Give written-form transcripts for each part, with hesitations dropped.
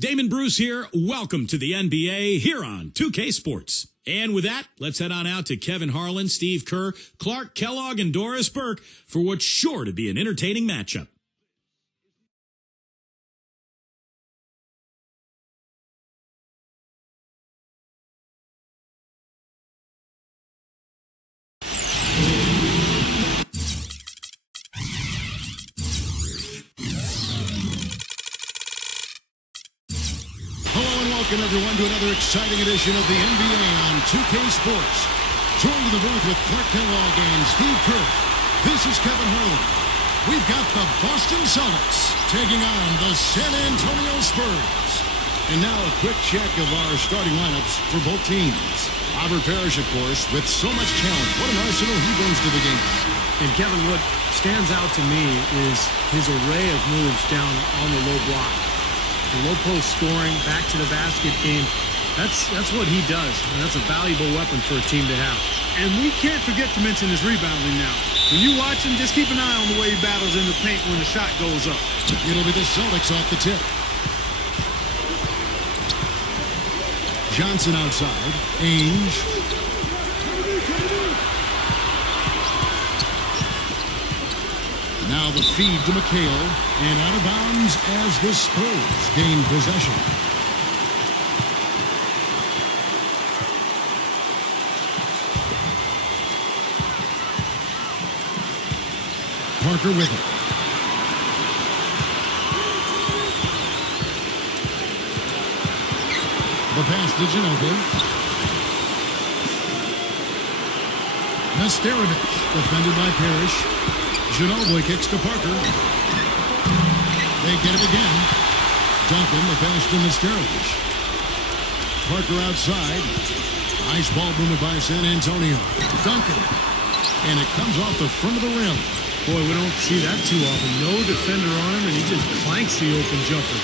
Damon Bruce here. Welcome to the NBA here on 2K Sports. And with that, let's head on out to Kevin Harlan, Steve Kerr, Clark Kellogg, and Doris Burke for what's sure to be an entertaining matchup. Welcome, everyone, to another exciting edition of the NBA on 2K Sports. Joined in the booth with Clark Kellogg and Steve Kerr. This is Kevin Harlan. We've got the Boston Celtics taking on the San Antonio Spurs. And now a quick check of our starting lineups for both teams. Robert Parrish, of course, with so much talent. What an arsenal he brings to the game. And Kevin, what stands out to me is his array of moves down on the low block. The low post scoring, back to the basket game, that's what he does. And that's a valuable weapon for a team to have. And we can't forget to mention his rebounding now. When you watch him, just keep an eye on the way he battles in the paint when the shot goes up. It'll be the Celtics off the tip. Johnson outside. Ainge. Now the feed to McHale, and out of bounds as the Spurs gain possession. Parker with it. The pass to Ginobili. Nesterovic, defended by Parrish. Ginobili kicks to Parker. They get it again. Duncan, the pass to Nesterovic. Parker outside. Nice ball movement by San Antonio. Duncan. And it comes off the front of the rim. Boy, we don't see that too often. No defender on him, and he just clanks the open jumper.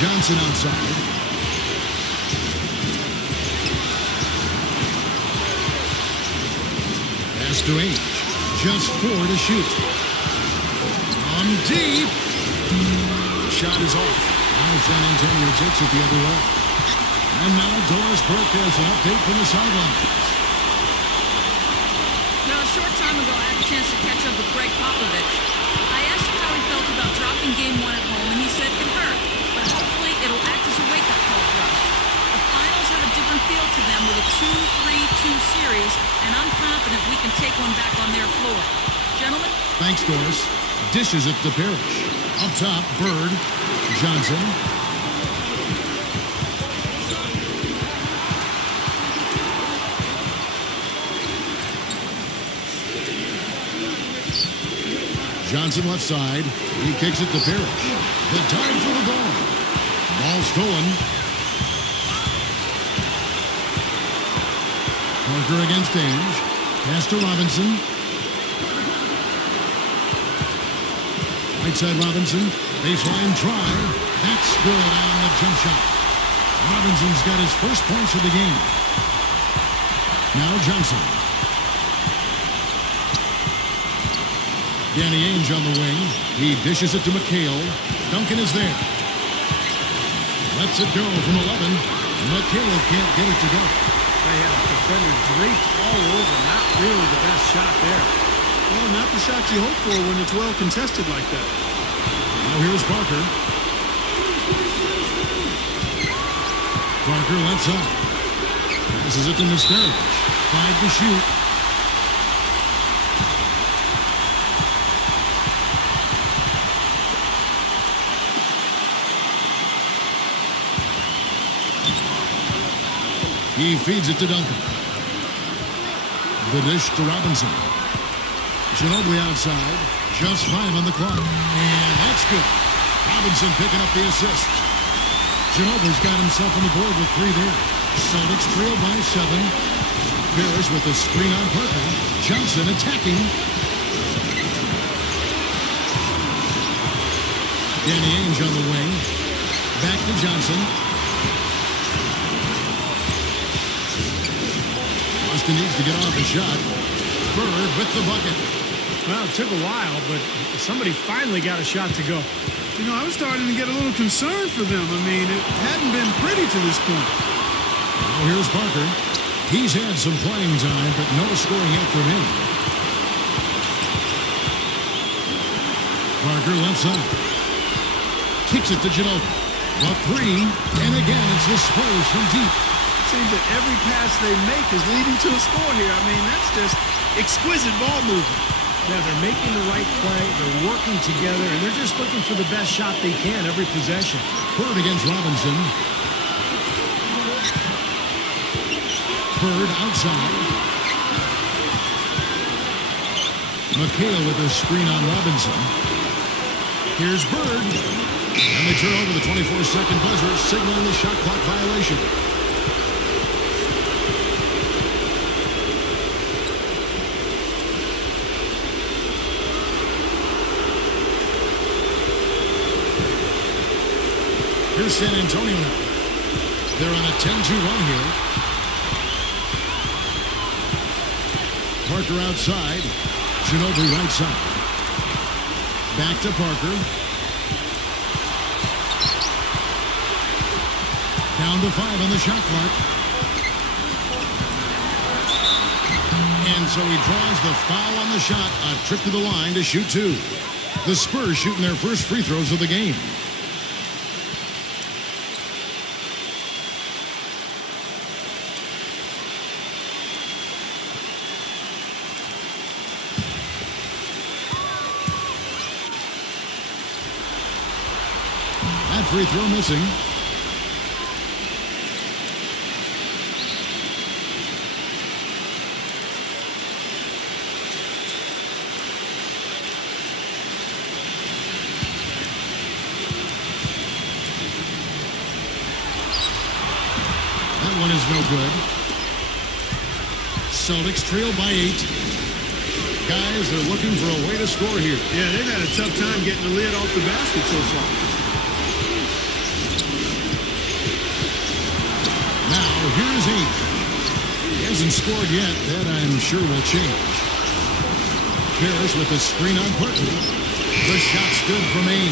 Johnson outside. Pass to Ainge. Just 4 to shoot. On deep. Shot is off. Now San Antonio takes it the other way. And now Doris Burke has an update from the sidelines. Now, a short time ago, I had a chance to catch up with Greg Popovich. I asked him how he felt about dropping Game 1 at home, and he said it hurt, but hopefully it'll act as a wake-up call for us. The finals have a different feel to them with a 2-3-2 series, and I'm confident we can take one back on their floor. Gentlemen? Thanks, Doris. Dishes it to Parrish. Up top, Bird. Johnson. Johnson left side. He kicks it to Parrish. The time for the ball. Ball stolen. Parker against Ainge. Pass to Robinson. Right side Robinson. Baseline try. That's good on the jump shot. Robinson's got his first points of the game. Now Johnson. Danny Ainge on the wing. He dishes it to McHale. Duncan is there. Lets it go from 11. McHale can't get it to go. They have a defender draped all over. Not really the best shot there. Well, not the shot you hope for when it's well contested like that. Now here's Parker. Parker left side. Passes it to Nesterovic. 5 to shoot. He feeds it to Duncan. The dish to Robinson. Ginobili outside. Just 5 on the clock. And that's good. Robinson picking up the assist. Ginobili's got himself on the board with 3 there. Celtics trail by 7. Parrish with the screen on Parker. Johnson attacking. Danny Ainge on the wing. Back to Johnson. Boston needs to get off a shot. Bird with the bucket. Well, it took a while, but somebody finally got a shot to go. You know, I was starting to get a little concerned for them. I mean, it hadn't been pretty to this point. Now here's Parker. He's had some playing time, but no scoring yet from him. Parker left side. Kicks it to Ginobili. The three, and again, it's the Spurs from deep. Seems that every pass they make is leading to a score here. I mean, that's just exquisite ball movement. Yeah, they're making the right play, they're working together, and they're just looking for the best shot they can every possession. Bird against Robinson. Bird outside. McHale with a screen on Robinson. Here's Bird. And they turn over the 24-second buzzer, signaling the shot clock violation. Here's San Antonio now. They're on a 10-2 run here. Parker outside. Ginobili right side. Back to Parker. Down to 5 on the shot clock. And so he draws the foul on the shot. A trip to the line to shoot 2. The Spurs shooting their first free throws of the game. That free throw missing. That one is no good. Celtics trail by 8. Guys, they're looking for a way to score here. Yeah, they've had a tough time getting the lid off the basket so far. Now, here's 8. He hasn't scored yet. That, I'm sure, will change. Parrish with a screen on Parker. The shot's good from Ain.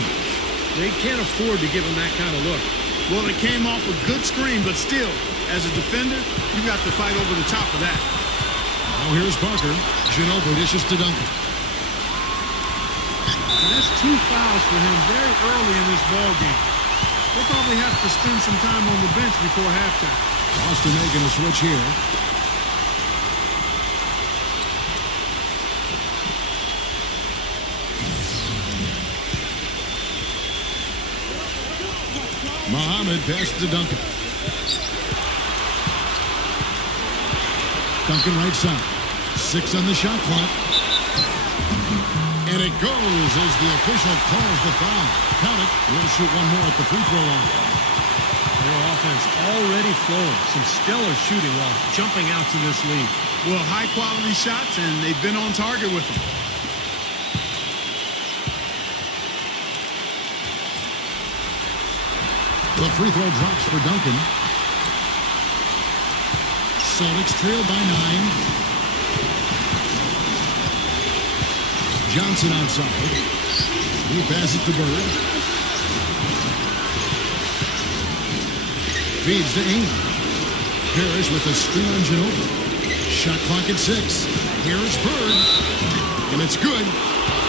They can't afford to give him that kind of look. Well, it came off a good screen, but still, as a defender, you got to fight over the top of that. Now here's Parker. Ginobili dishes to Duncan. And that's 2 fouls for him very early in this ball game. They'll probably have to spend some time on the bench before halftime. Boston making a switch here. Muhammad passes to Duncan. Duncan right side. 6 on the shot clock. And it goes as the official calls the foul. Count it. We'll shoot one more at the free throw line. Their offense already flowing. Some stellar shooting while jumping out to this lead. Well, high-quality shots, and they've been on target with them. The free throw drops for Duncan. Celtics trail by 9. Johnson outside. He passes to Bird. Feeds to Ain. Parrish with a screen on Ginobili. Shot clock at 6. Here's Bird. And it's good.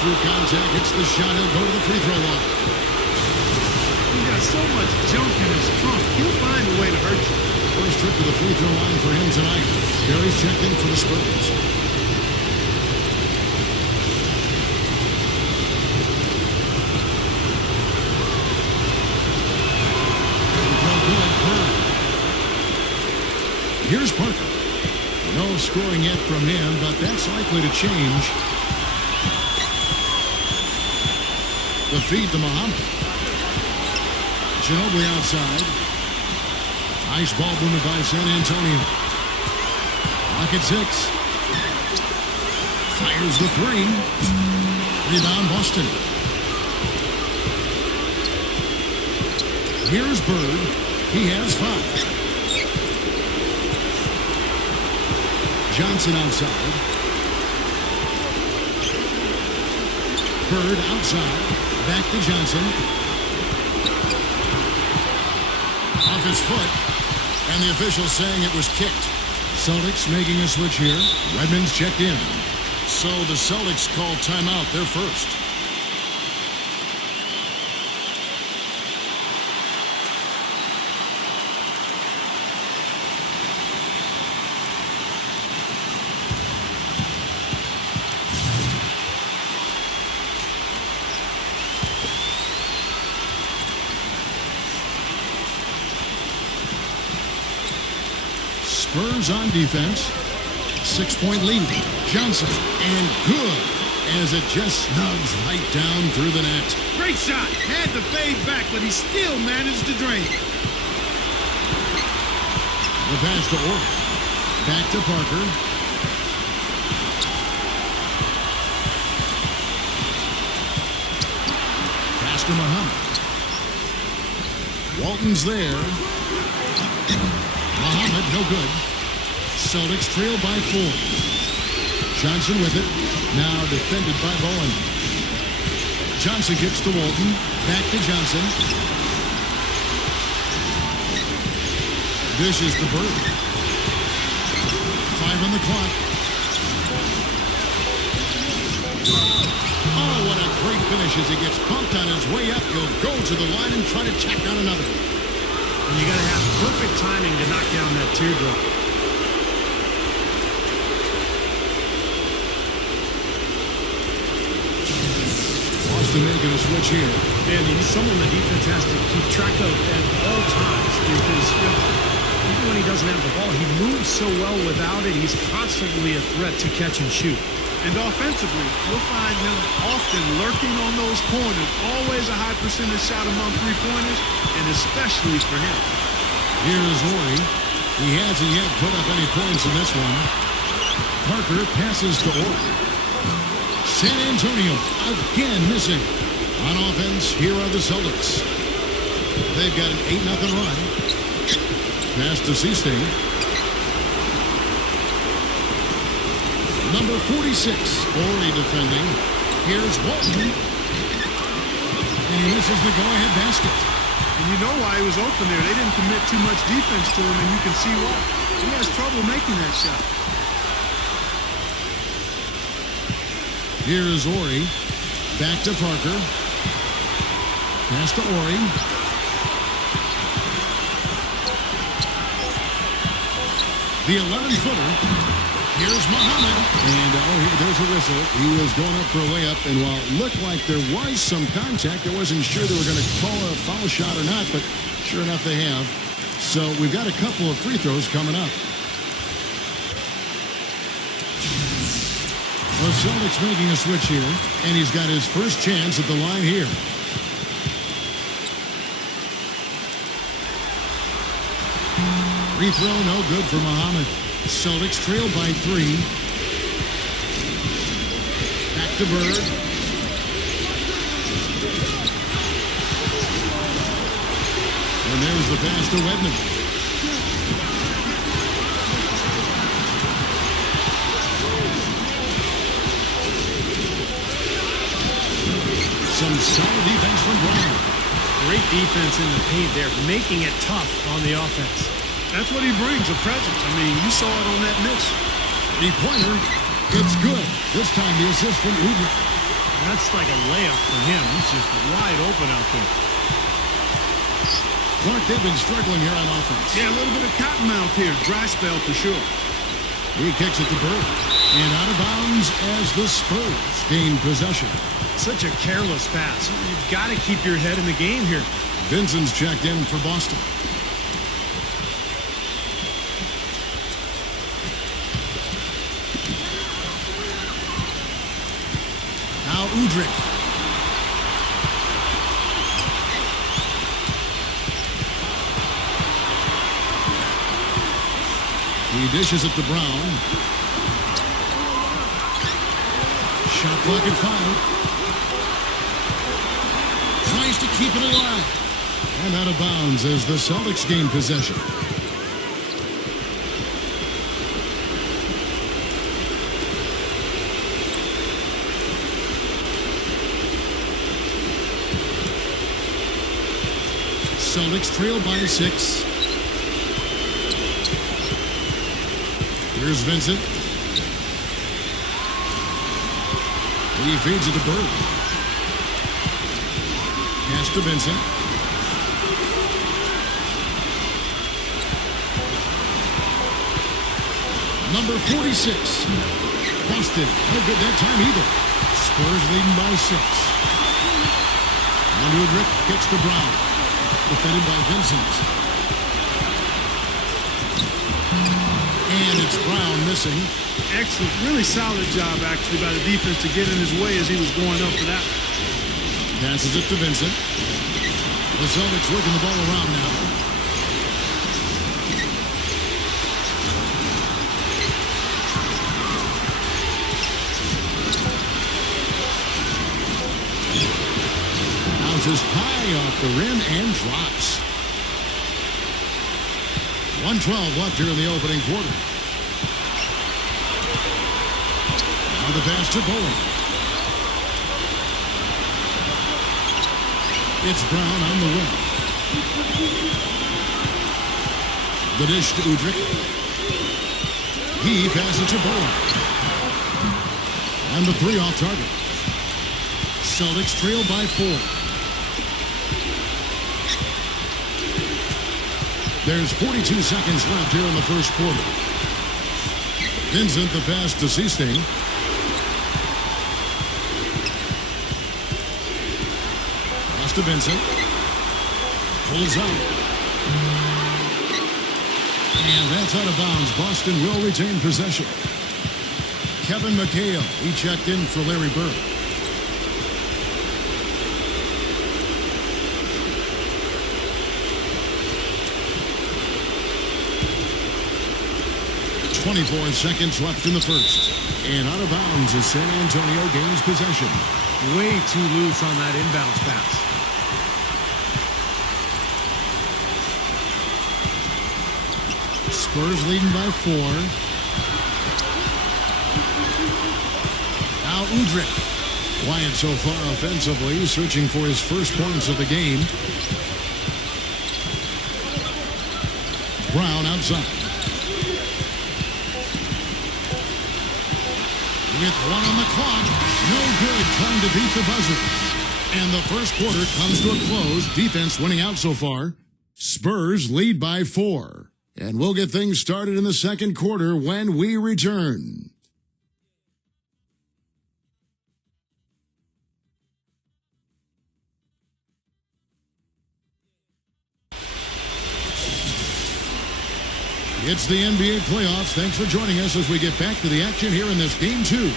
Through contact, hits the shot. He'll go to the free throw line. He's got so much junk in his trunk. He'll find a way to hurt you. First trip to the free throw line for him tonight. Barry's checked in for the Spurs. Here's Parker. No scoring yet from him, but that's likely to change. The feed to Muhammad. Ginobili outside. Nice ball movement by San Antonio. Clock at 6. Fires the 3. Rebound Boston. Here's Bird. He has 5. Johnson outside. Bird outside. Back to Johnson. Off his foot. And the official saying it was kicked. Celtics making a switch here. Redmond's checked in. So the Celtics call timeout. They're first. Spurs on defense. 6-point lead. Johnson. And good. As it just snugs right down through the net. Great shot. Had to fade back, but he still managed to drain it. The pass to Orr. Back to Parker. Pass to Muhammad. Walton's there. Muhammad, no good. Celtics trail by 4. Johnson with it. Now defended by Bowen. Johnson gets to Walton. Back to Johnson. Dishes to Bird. 5 on the clock. Oh, what a great finish as he gets bumped on his way up. He'll go to the line and try to tack on another. And you got to have perfect timing to knock down that teardrop. Boston making a switch here. And he's someone the defense has to keep track of at all times because even when he doesn't have the ball, he moves so well without it. He's constantly a threat to catch and shoot. And offensively, you'll find him often lurking on those corners. Always a high percentage shot among three-pointers, and especially for him. Here's Horry. He hasn't yet put up any points in this one. Parker passes to Orr. San Antonio again missing. On offense, here are the Celtics. They've got an 8-0 run. Pass to Seasting. Number 46, Horry defending. Here's Walton. And this is the go-ahead basket. And you know why he was open there. They didn't commit too much defense to him, and you can see why. He has trouble making that shot. Here is Horry. Back to Parker. Pass to Horry. The 11-footer. Here's Muhammad. And, there's a whistle. He was going up for a layup, and while it looked like there was some contact, I wasn't sure they were going to call a foul shot or not, but sure enough they have. So we've got a couple of free throws coming up. Well, Celtics making a switch here, and he's got his first chance at the line here. Free throw, no good for Muhammad. Celtics trail by 3. Back to Bird. And there's the pass to Wedman. Some solid defense from Brown. Great defense in the paint there, making it tough on the offense. That's what he brings, a presence. I mean, you saw it on that miss. Three-pointer. It's good. This time the assist from Udrih. That's like a layup for him. He's just wide open out there. Clark, they've been struggling here on offense. Yeah, a little bit of cottonmouth here. Dry spell for sure. He kicks it to Bird. And out of bounds as the Spurs gain possession. Such a careless pass. You've got to keep your head in the game here. Vincent's checked in for Boston. Now Udrih. He dishes it to Brown. Shot clock at 5. Tries to keep it alive. And out of bounds as the Celtics gain possession. Celtics trail by 6. Here's Vincent. He feeds it to Bird. Pass to Vincent. Number 46. Boston. No good that time either. Spurs leading by 6. And Udrich gets to Brown. Defended by Vincent. And it's Brown missing. Excellent. Really solid job, actually, by the defense to get in his way as he was going up for that. Passes it to Vincent. The Celtics working the ball around now. Bounces high off the rim and drops. 1:12 left here in the opening quarter. Now the pass to Bowen. It's Brown on the wing. The dish to Udrich. He passes to Bowen. And the 3 off target. Celtics trail by 4. There's 42 seconds left here in the first quarter. Vincent the pass to Seasting. Pass to Vincent. Pulls out. And that's out of bounds. Boston will retain possession. Kevin McHale, he checked in for Larry Bird. .24 seconds left in the first. And out of bounds as San Antonio gains possession. Way too loose on that inbounds pass. Spurs leading by 4. Now Udrich. Quiet so far offensively, searching for his first points of the game. Brown outside. With 1 on the clock, no good trying to beat the buzzer. And the first quarter comes to a close. Defense winning out so far. Spurs lead by 4. And we'll get things started in the second quarter when we return. It's the NBA playoffs. Thanks for joining us as we get back to the action here in this Game 2.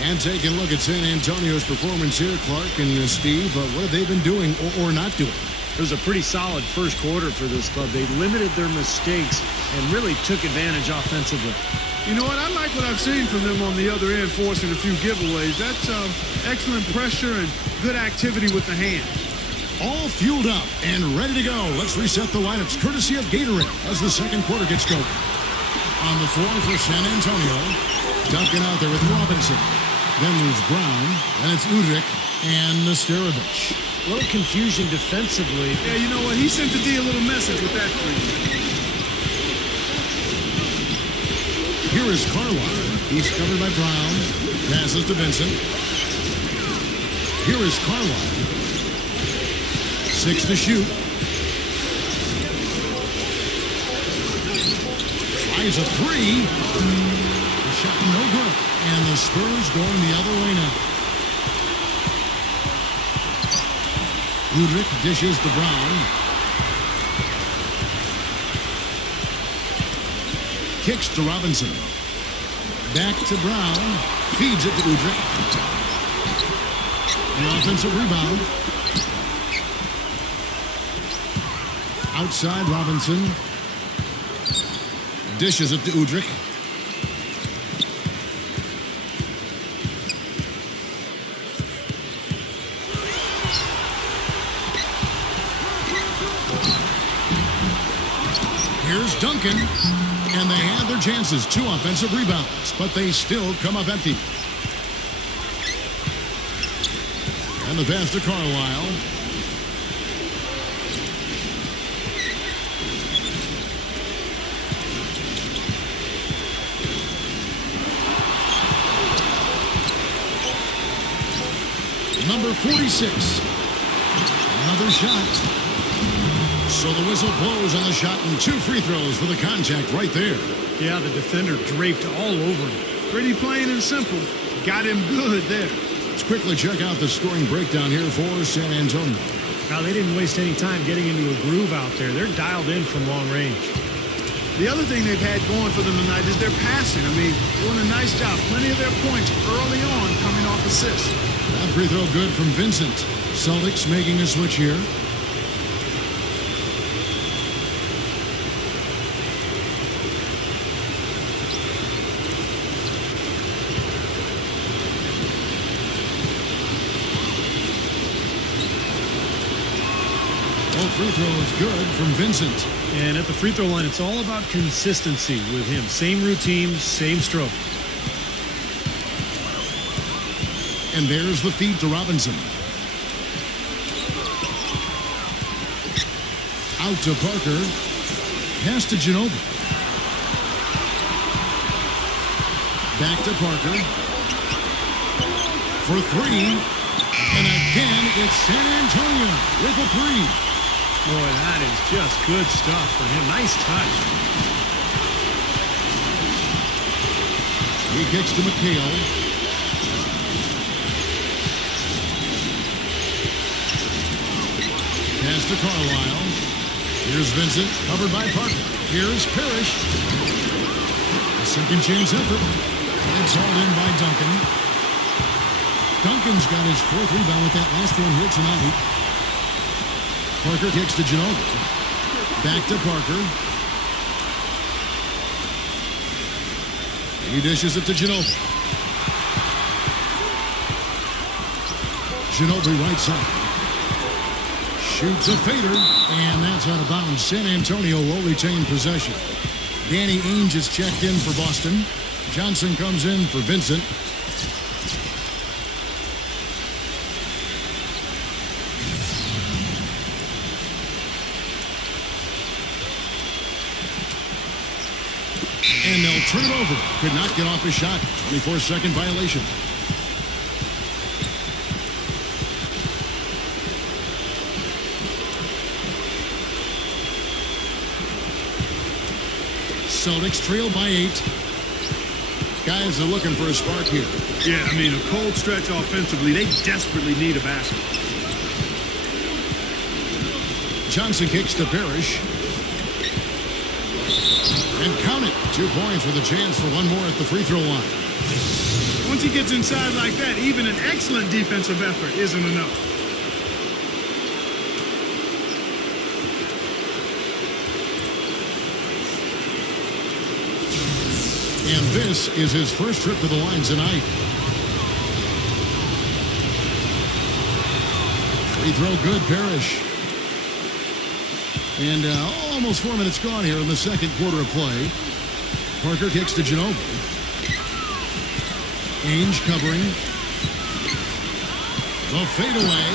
And taking a look at San Antonio's performance here, Clark and Steve. What have they been doing or not doing? It was a pretty solid first quarter for this club. They limited their mistakes and really took advantage offensively. You know what? I like what I've seen from them on the other end, forcing a few giveaways. That's excellent pressure and good activity with the hand. All fueled up and ready to go. Let's reset the lineups courtesy of Gatorade as the second quarter gets going. On the floor for San Antonio, Duncan out there with Robinson. Then there's Brown, and it's Udrich and Nesterovic. A little confusion defensively. Yeah, you know what? He sent the D a little message with that three. Here is Carlisle. He's covered by Brown. Passes to Vincent. Here is Carlisle. 6 to shoot. Tries a 3. The shot no good. And the Spurs going the other way now. Udrich dishes to Brown. Kicks to Robinson. Back to Brown. Feeds it to Udrich. The offensive rebound. Outside Robinson. Dishes it to Udrich. Here's Duncan. And they had their chances. 2 offensive rebounds. But they still come up empty. And the pass to Carlisle. number 46. Another shot. So the whistle blows on the shot and 2 free throws for the contact right there. Yeah, the defender draped all over him. Pretty plain and simple. Got him good there. Let's quickly check out the scoring breakdown here for San Antonio. Now, they didn't waste any time getting into a groove out there. They're dialed in from long range. The other thing they've had going for them tonight is their passing. I mean, doing a nice job. Plenty of their points early on coming off assists. That free throw good from Vincent. Celtics making a switch here. Free throw is good from Vincent. And at the free throw line, it's all about consistency with him. Same routine, same stroke. And there's the feed to Robinson. Out to Parker. Pass to Ginobili. Back to Parker. For 3. And again, it's San Antonio with a 3. Boy, that is just good stuff for him. Nice touch. He kicks to McHale. Pass to Carlisle. Here's Vincent, covered by Parker. Here's Parrish. A second chance effort. It's hauled in by Duncan. Duncan's got his 4th rebound with that last one here tonight. Parker kicks to Ginobili. Back to Parker. He dishes it to Ginobili. Ginobili right side. Shoots a fader, and that's out of bounds. San Antonio will retain possession. Danny Ainge is checked in for Boston. Johnson comes in for Vincent. And they'll turn it over. Could not get off his shot. 24-second violation. Celtics trail by 8. Guys are looking for a spark here. Yeah, I mean, a cold stretch offensively. They desperately need a basket. Johnson kicks to Parrish. And count it. 2 points with a chance for one more at the free throw line. Once he gets inside like that, even an excellent defensive effort isn't enough. And this is his first trip to the line tonight. Free throw good, Parrish. And almost 4 minutes gone here in the second quarter of play. Parker kicks to Ginobili. Ainge covering. The fadeaway.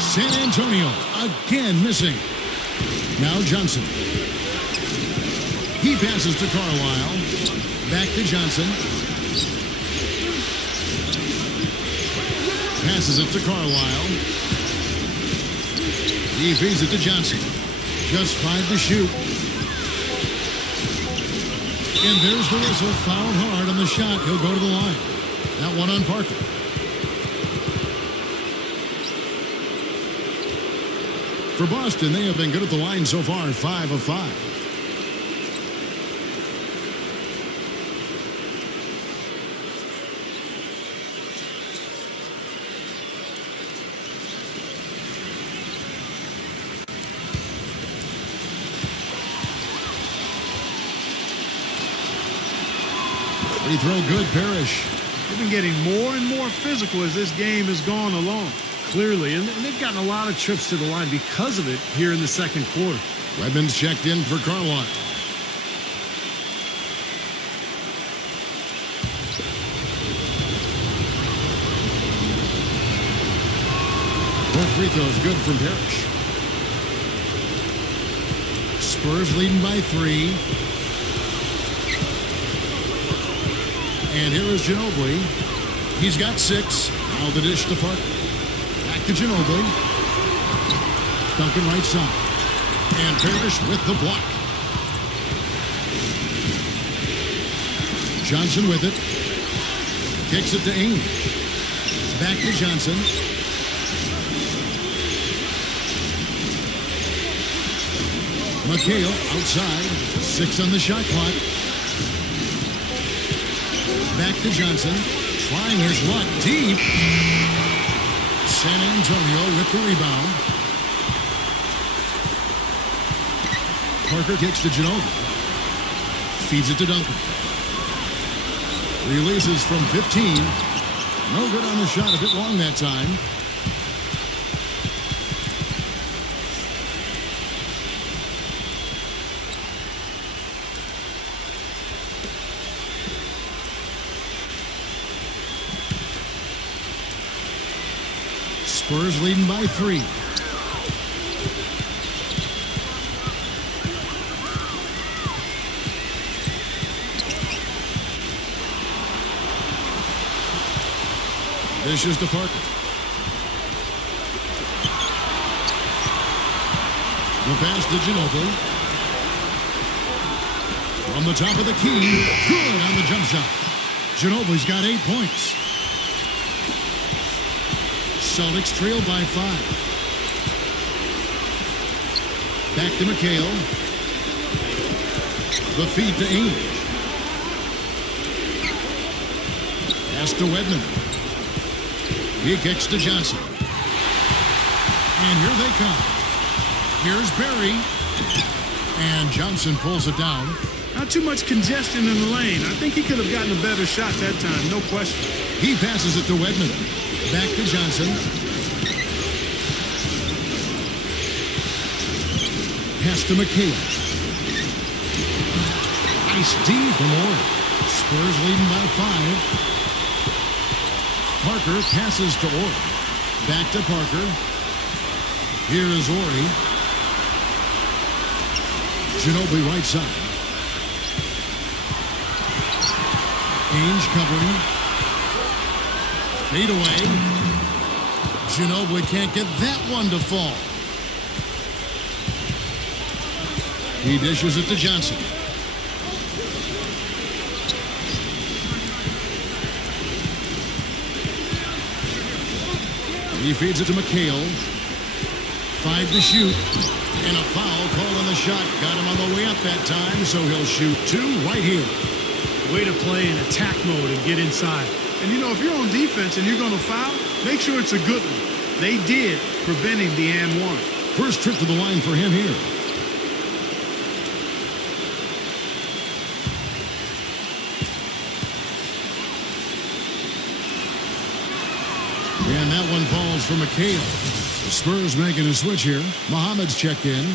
San Antonio again missing. Now Johnson. He passes to Carlisle. Back to Johnson. Passes it to Carlisle. He feeds it to Johnson. Just 5 to shoot. And there's the whistle. Fouled hard on the shot. He'll go to the line. That one on Parker. For Boston, they have been good at the line so far, 5 of 5. Free throw good, Parrish. They've been getting more and more physical as this game has gone along. Clearly, and they've gotten a lot of trips to the line because of it here in the second quarter. Redmond's checked in for Carlisle. Both free throws good from Parrish. Spurs leading by 3. And here is Ginobili. He's got 6. Now the dish to Parker. to Ginobili. Duncan right side. And Parrish with the block. Johnson with it. Kicks it to Ainge. Back to Johnson. McHale outside. 6 on the shot clock. Back to Johnson. Trying his luck deep. San Antonio with the rebound. Parker kicks to Ginobili. Feeds it to Duncan. Releases from 15. No good on the shot. A bit long that time. Spurs leading by 3. Dishes to Parker. The pass to Ginobili. From the top of the key. Good on the jump shot. Ginobili's got 8 points. Celtics trail by 5. Back to McHale. The feed to Ainge. Pass to Wedman. He kicks to Johnson. And here they come. Here's Barry. And Johnson pulls it down. Not too much congestion in the lane. I think he could have gotten a better shot that time, no question. He passes it to Wedman. Back to Johnson. Pass to McHale. Nice D from Orr. Spurs leading by 5. Parker passes to Orr. Back to Parker. Here is Ori. Ginobili right side. Ainge covering. Fade away. Ginobili can't get that one to fall. He dishes it to Johnson. He feeds it to McHale. 5 to shoot. And a foul called on the shot. Got him on the way up that time, so he'll shoot 2 right here. Way to play in attack mode and get inside. And you know, if you're on defense and you're going to foul, make sure it's a good one. They did, preventing the and one. First trip to the line for him here. And that one falls for McHale. The Spurs making a switch here. Muhammad's checked in.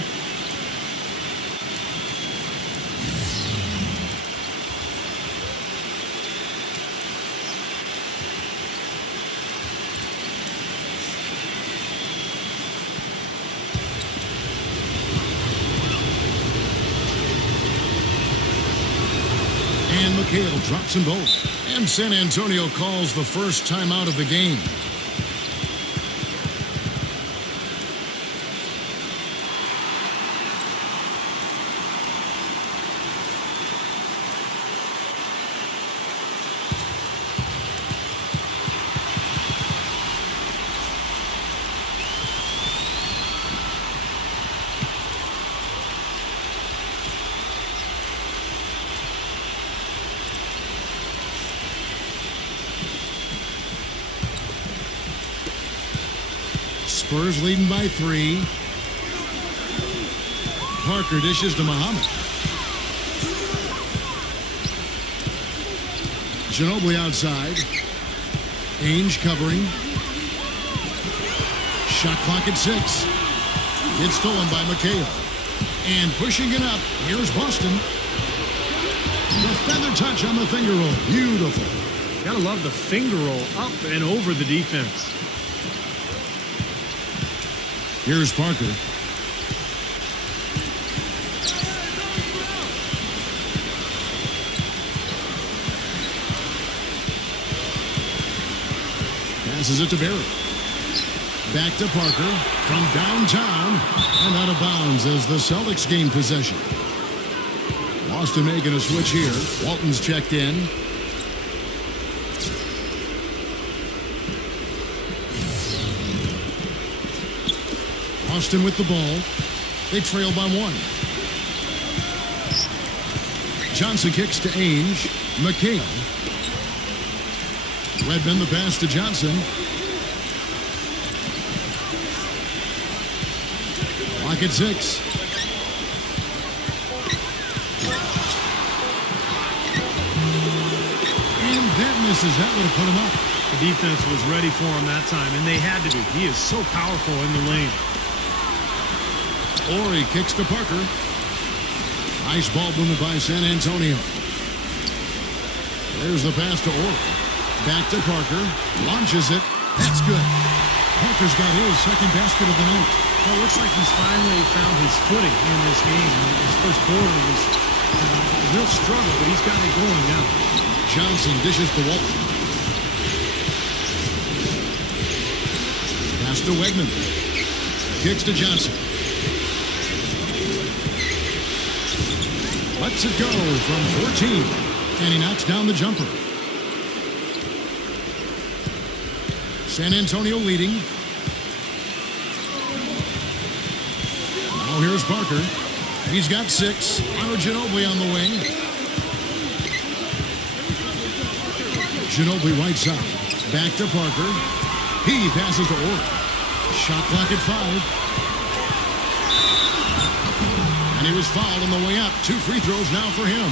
And McHale drops them both. And San Antonio calls the first timeout of the game. Spurs leading by 3. Parker dishes to Muhammad. Ginobili outside. Ainge covering. Shot clock at 6. It's stolen by McHale. And pushing it up, here's Boston. The feather touch on the finger roll. Beautiful. Gotta love the finger roll up and over the defense. Here's Parker. Passes it to Barry. Back to Parker from downtown and out of bounds as the Celtics gain possession. Boston making a switch here. Walton's checked in. Boston with the ball. They trail by 1. Johnson kicks to Ainge. McHale. Redmond the pass to Johnson. Clock at 6. And that misses. That would have put him up. The defense was ready for him that time, and they had to be. He is so powerful in the lane. Ori kicks to Parker. Nice ball movement by San Antonio. There's the pass to Ori. Back to Parker. Launches it. That's good. Parker's got his second basket of the night. Well, it looks like he's finally found his footing in this game. His first quarter was a real struggle, but he's got it going now. Johnson dishes to Walton. Pass to Wegman. Kicks to Johnson. Lets it go from 14. And he knocks down the jumper. San Antonio leading. Now here's Parker. He's got 6. Ginobili on the wing. Ginobili right side. Back to Parker. He passes to Ori. Shot clock at 5. And he was fouled on the way up. 2 free throws now for him.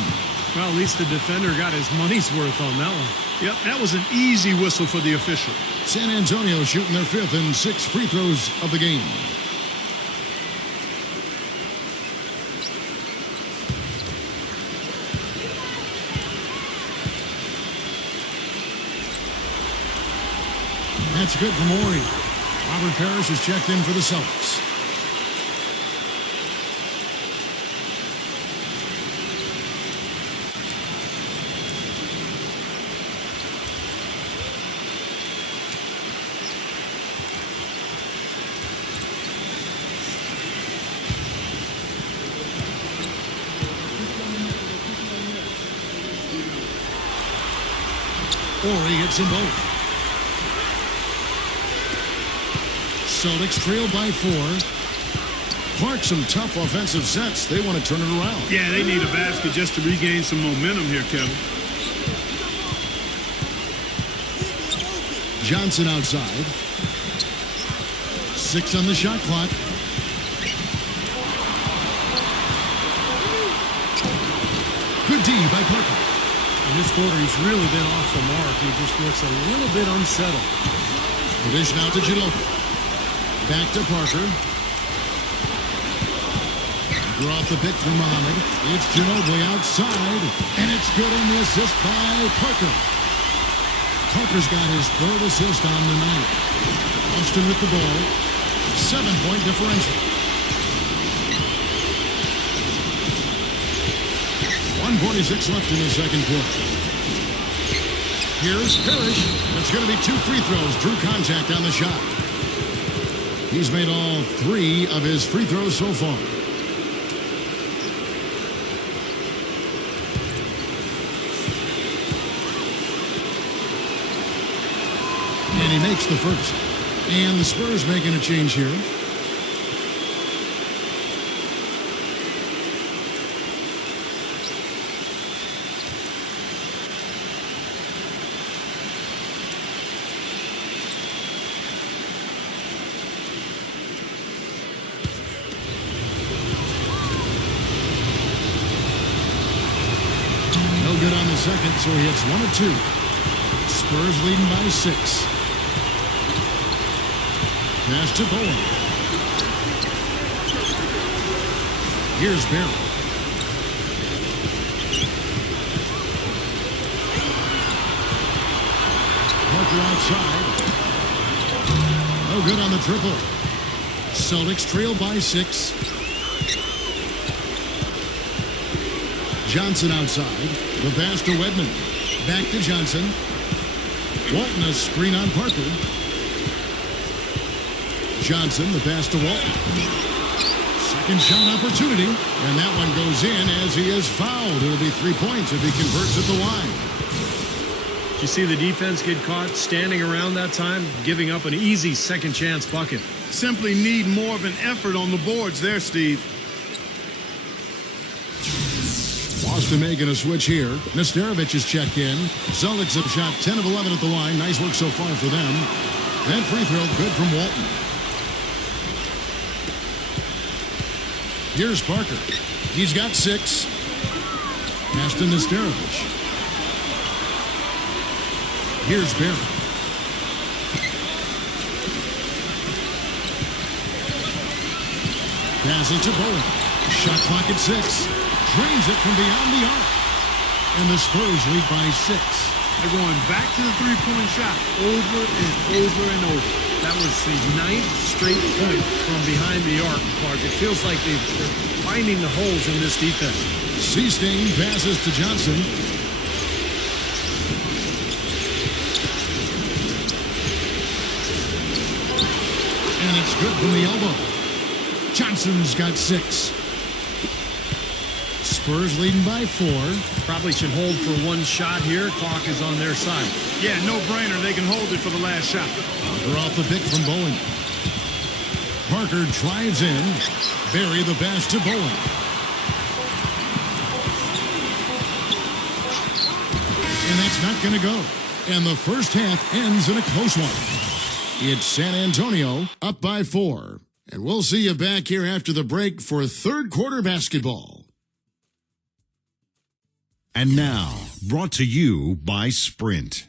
Well, at least the defender got his money's worth on that one. Yep, that was an easy whistle for the official. San Antonio shooting their 5th and 6th free throws of the game. That's good for Morey. Robert Parrish is checked in for the Celtics. Ori hits them both. Celtics trail by 4. Clark, some tough offensive sets. They want to turn it around. Yeah, they need a basket just to regain some momentum here, Kevin. Johnson outside. 6 on the shot clock. Good D by Parker. In this quarter, he's really been off the mark. He just looks a little bit unsettled. The dish now to Ginobili. Back to Parker. Draw off the pick from Muhammad. It's Ginobili outside. And it's good on the assist by Parker. Parker's got his 3rd assist on the night. Austin with the ball. 7-point differential. 1:46 left in the second quarter. Here's Parrish. It's going to be 2 free throws. Drew contact on the shot. He's made all 3 of his free throws so far. And he makes the first. And the Spurs making a change here. Good on the second, so he hits 1 of 2. Spurs leading by 6. Pass to Bowen. Here's Barry. Parker outside. No good on the triple. Celtics trail by 6. Johnson outside. The pass to Wedman. Back to Johnson. Walton a screen on Parker. Johnson, the pass to Walton. Second shot opportunity, and that one goes in as he is fouled. It'll be 3 points if he converts at the line. You see the defense get caught standing around that time, giving up an easy second chance bucket. Simply need more of an effort on the boards there, Steve. Boston making a switch here. Nesterovic is checked in. Celtics have shot 10 of 11 at the line. Nice work so far for them. That free throw good from Walton. Here's Parker. He's got 6. Pass to Nesterovic. Here's Barry. Passes to Bowen. Shot clock at 6. Drains it from beyond the arc. And the Spurs lead by 6. They're going back to the three-point shot over and over and over. That was the 9th straight point from behind the arc, Clark. It feels like they're finding the holes in this defense. Seasting passes to Johnson. And it's good from the elbow. Johnson's got 6. Spurs leading by 4. Probably should hold for one shot here. Clock is on their side. Yeah, no-brainer. They can hold it for the last shot. Parker off the pick from Bowen. Parker drives in. Barry the pass to Bowen. And that's not going to go. And the first half ends in a close one. It's San Antonio up by 4. And we'll see you back here after the break for third quarter basketball. And now, brought to you by Sprint.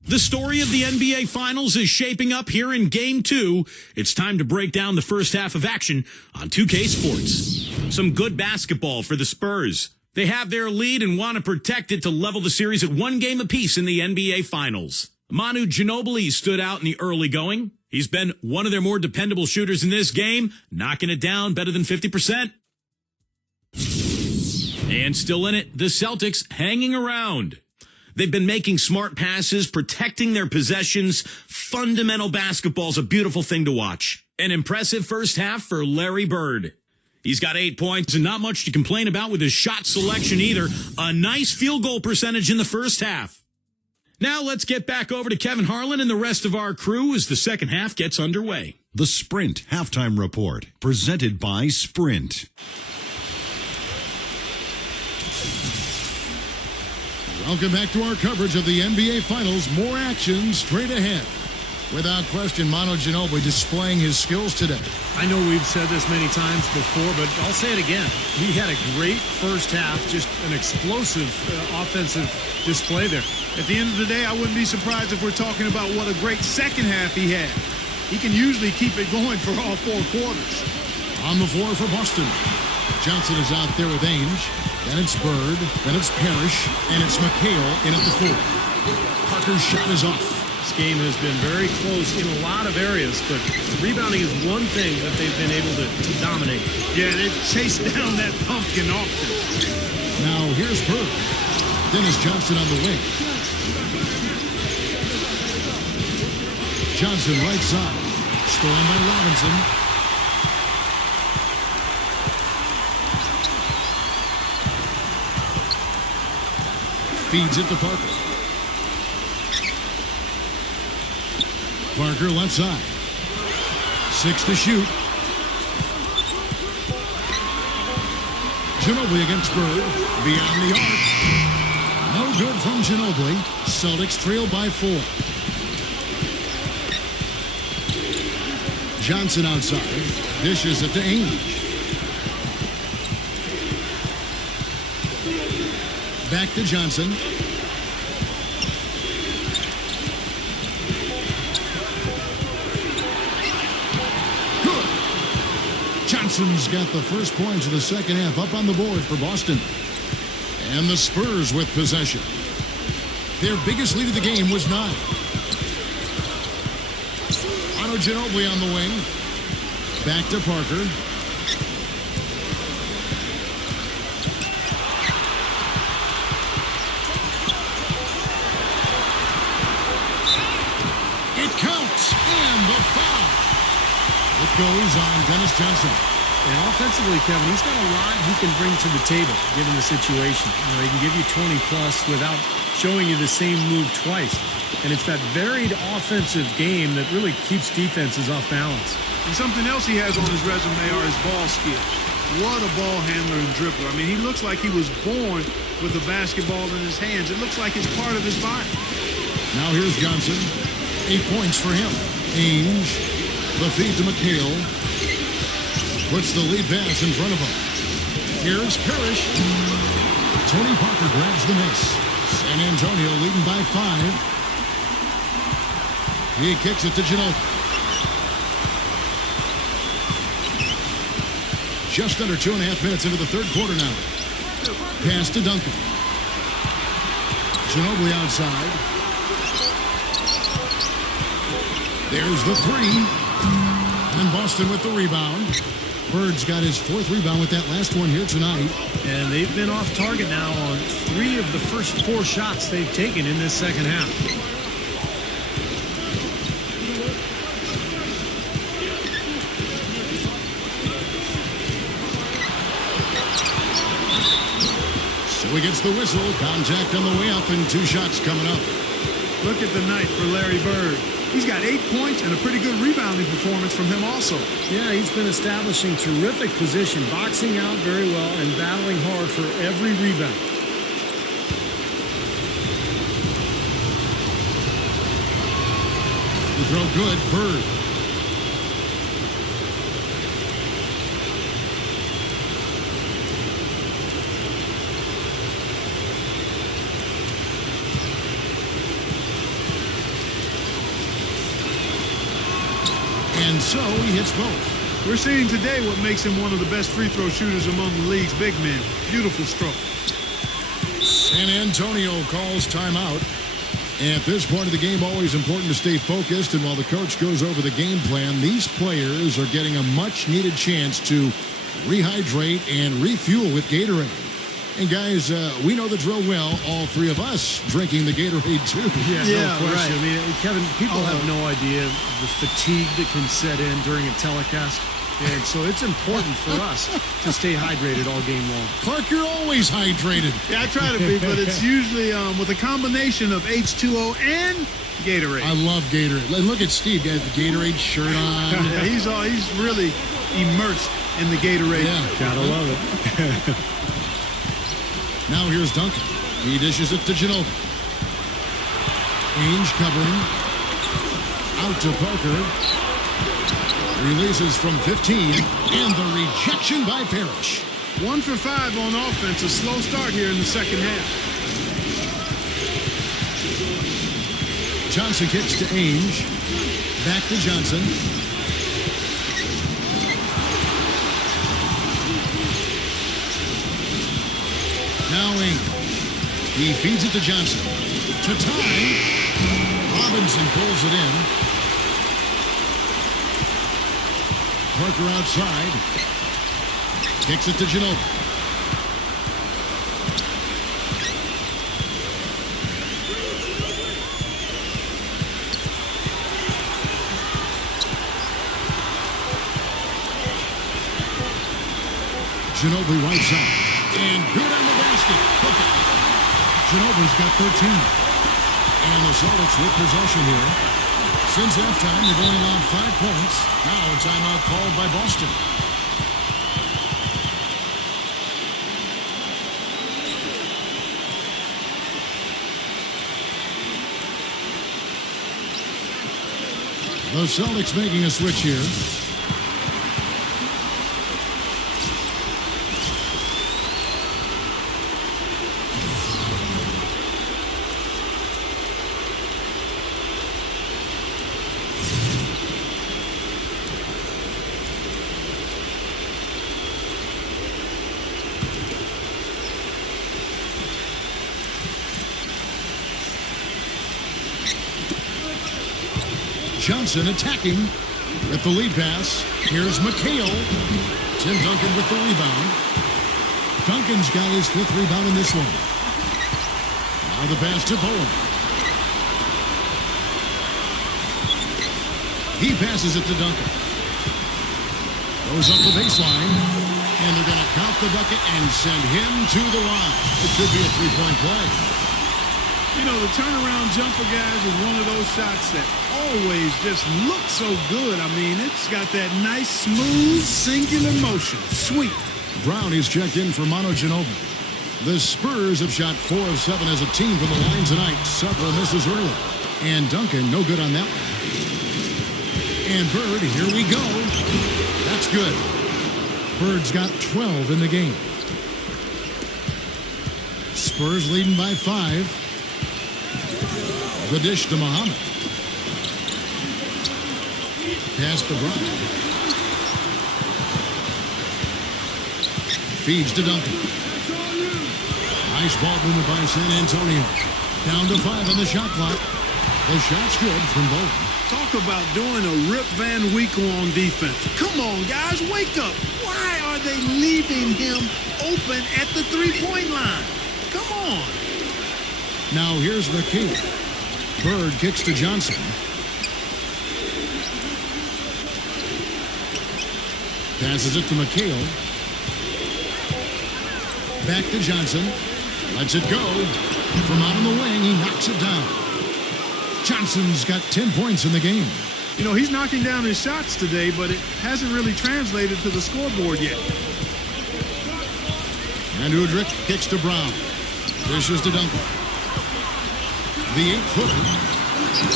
The story of the NBA Finals is shaping up here in Game 2. It's time to break down the first half of action on 2K Sports. Some good basketball for the Spurs. They have their lead and want to protect it to level the series at 1 game apiece in the NBA Finals. Manu Ginobili stood out in the early going. He's been one of their more dependable shooters in this game, knocking it down better than 50%. And still in it, the Celtics hanging around. They've been making smart passes, protecting their possessions. Fundamental basketball's a beautiful thing to watch. An impressive first half for Larry Bird. He's got 8 points and not much to complain about with his shot selection either. A nice field goal percentage in the first half. Now let's get back over to Kevin Harlan and the rest of our crew as the second half gets underway. The Sprint Halftime Report, presented by Sprint. Welcome back to our coverage of the NBA Finals. More action straight ahead. Without question, Manu Ginobili displaying his skills today. I know we've said this many times before, but I'll say it again. He had a great first half, just an explosive offensive display there. At the end of the day, I wouldn't be surprised if we're talking about what a great second half he had. He can usually keep it going for all 4 quarters. On the floor for Boston. Johnson is out there with Ainge. Then it's Bird. Then it's Parrish. And it's McHale in at the 4. Parker's shot is off. This game has been very close in a lot of areas, but rebounding is one thing that they've been able to dominate. Yeah, they've chased down that pumpkin often. Now here's Bird. Dennis Johnson on the wing. Johnson right side. Stolen by Robinson. Feeds it to Parker. Parker left side. 6 to shoot. Ginobili against Bird. Beyond the arc. No good from Ginobili. Celtics trail by 4. Johnson outside. Dishes it to Ainge. Back to Johnson. Good. Johnson's got the first points of the second half up on the board for Boston. And the Spurs with possession. Their biggest lead of the game was 9. Manu Ginobili on the wing. Back to Parker. It counts, and the foul. It goes on Dennis Johnson. And offensively, Kevin, he's got a lot he can bring to the table, given the situation. He can give you 20-plus without showing you the same move twice. And it's that varied offensive game that really keeps defenses off balance. And something else he has on his resume are his ball skills. What a ball handler and dribbler. I mean, he looks like he was born with a basketball in his hands. It looks like it's part of his body. Now here's Johnson. 8 points for him. Ainge, the feed to McHale. Puts the lead pass in front of him. Here's Parrish. Tony Parker grabs the miss. San Antonio leading by 5. He kicks it to Ginobili. Just under 2.5 minutes into the third quarter now. Pass to Duncan. Ginobili outside. There's the three. And Boston with the rebound. Bird's got his 4th rebound with that last one here tonight. And they've been off target now on 3 of the first 4 shots they've taken in this second half. So he gets the whistle. Contact on the way up and 2 shots coming up. Look at the night for Larry Bird. He's got 8 points and a pretty good rebounding performance from him also. Yeah, he's been establishing terrific position, boxing out very well and battling hard for every rebound. The throw good. Bird. And so he hits both. We're seeing today what makes him one of the best free throw shooters among the league's big men. Beautiful stroke. San Antonio calls timeout. At this point of the game, always important to stay focused. And while the coach goes over the game plan, these players are getting a much-needed chance to rehydrate and refuel with Gatorade. And guys, we know the drill well. All 3 of us drinking the Gatorade too. No question. Right. I mean, Kevin, people have no idea the fatigue that can set in during a telecast. And so it's important for us to stay hydrated all game long. Clark, you're always hydrated. Yeah, I try to be, but it's usually with a combination of H2O and Gatorade. I love Gatorade. Look at Steve. He has the Gatorade shirt on. Yeah, he's really immersed in the Gatorade. Yeah. Gotta love it. Now here's Duncan. He dishes it to Ginobili. Ainge covering. Out to Parker. Releases from 15. And the rejection by Parrish. 1 for 5 on offense. A slow start here in the second half. Johnson kicks to Ainge. Back to Johnson. Now Ainge. He feeds it to Johnson. To tie. Robinson pulls it in. Parker outside. Kicks it to Ginobili. Ginobili right side. And good on the basket. Cook it. Ginobili's got 13. And the Celtics with possession here. Since halftime, they've only allowed 5 points. Now a timeout called by Boston. The Celtics making a switch here. Johnson attacking with the lead pass. Here's McHale. Tim Duncan with the rebound. Duncan's got his 5th rebound in this one. Now the pass to Bowen. He passes it to Duncan. Goes up the baseline. And they're going to count the bucket and send him to the line. It could be a three-point play. You know, the turnaround jumper, guys, is one of those shots that always just look so good. I mean, it's got that nice, smooth, singular motion. Sweet. Brown is checked in for Manu Ginobili. The Spurs have shot 4 of 7 as a team from the line tonight. Several misses early. And Duncan, no good on that one. And Bird, here we go. That's good. Bird's got 12 in the game. Spurs leading by 5. The dish to Muhammad. Pass to Brown. Feeds to Duncan. Nice ball movement by San Antonio. Down to 5 on the shot clock. The shot's good from both. Talk about doing a Rip Van Winkle on defense. Come on, guys, wake up. Why are they leaving him open at the three-point line? Come on. Now here's McKee. Bird kicks to Johnson. Passes it to McHale. Back to Johnson. Lets it go. From out on the wing, he knocks it down. Johnson's got 10 points in the game. You know, he's knocking down his shots today, but it hasn't really translated to the scoreboard yet. And Udrich kicks to Brown. Dishes to Duncan. The 8-footer.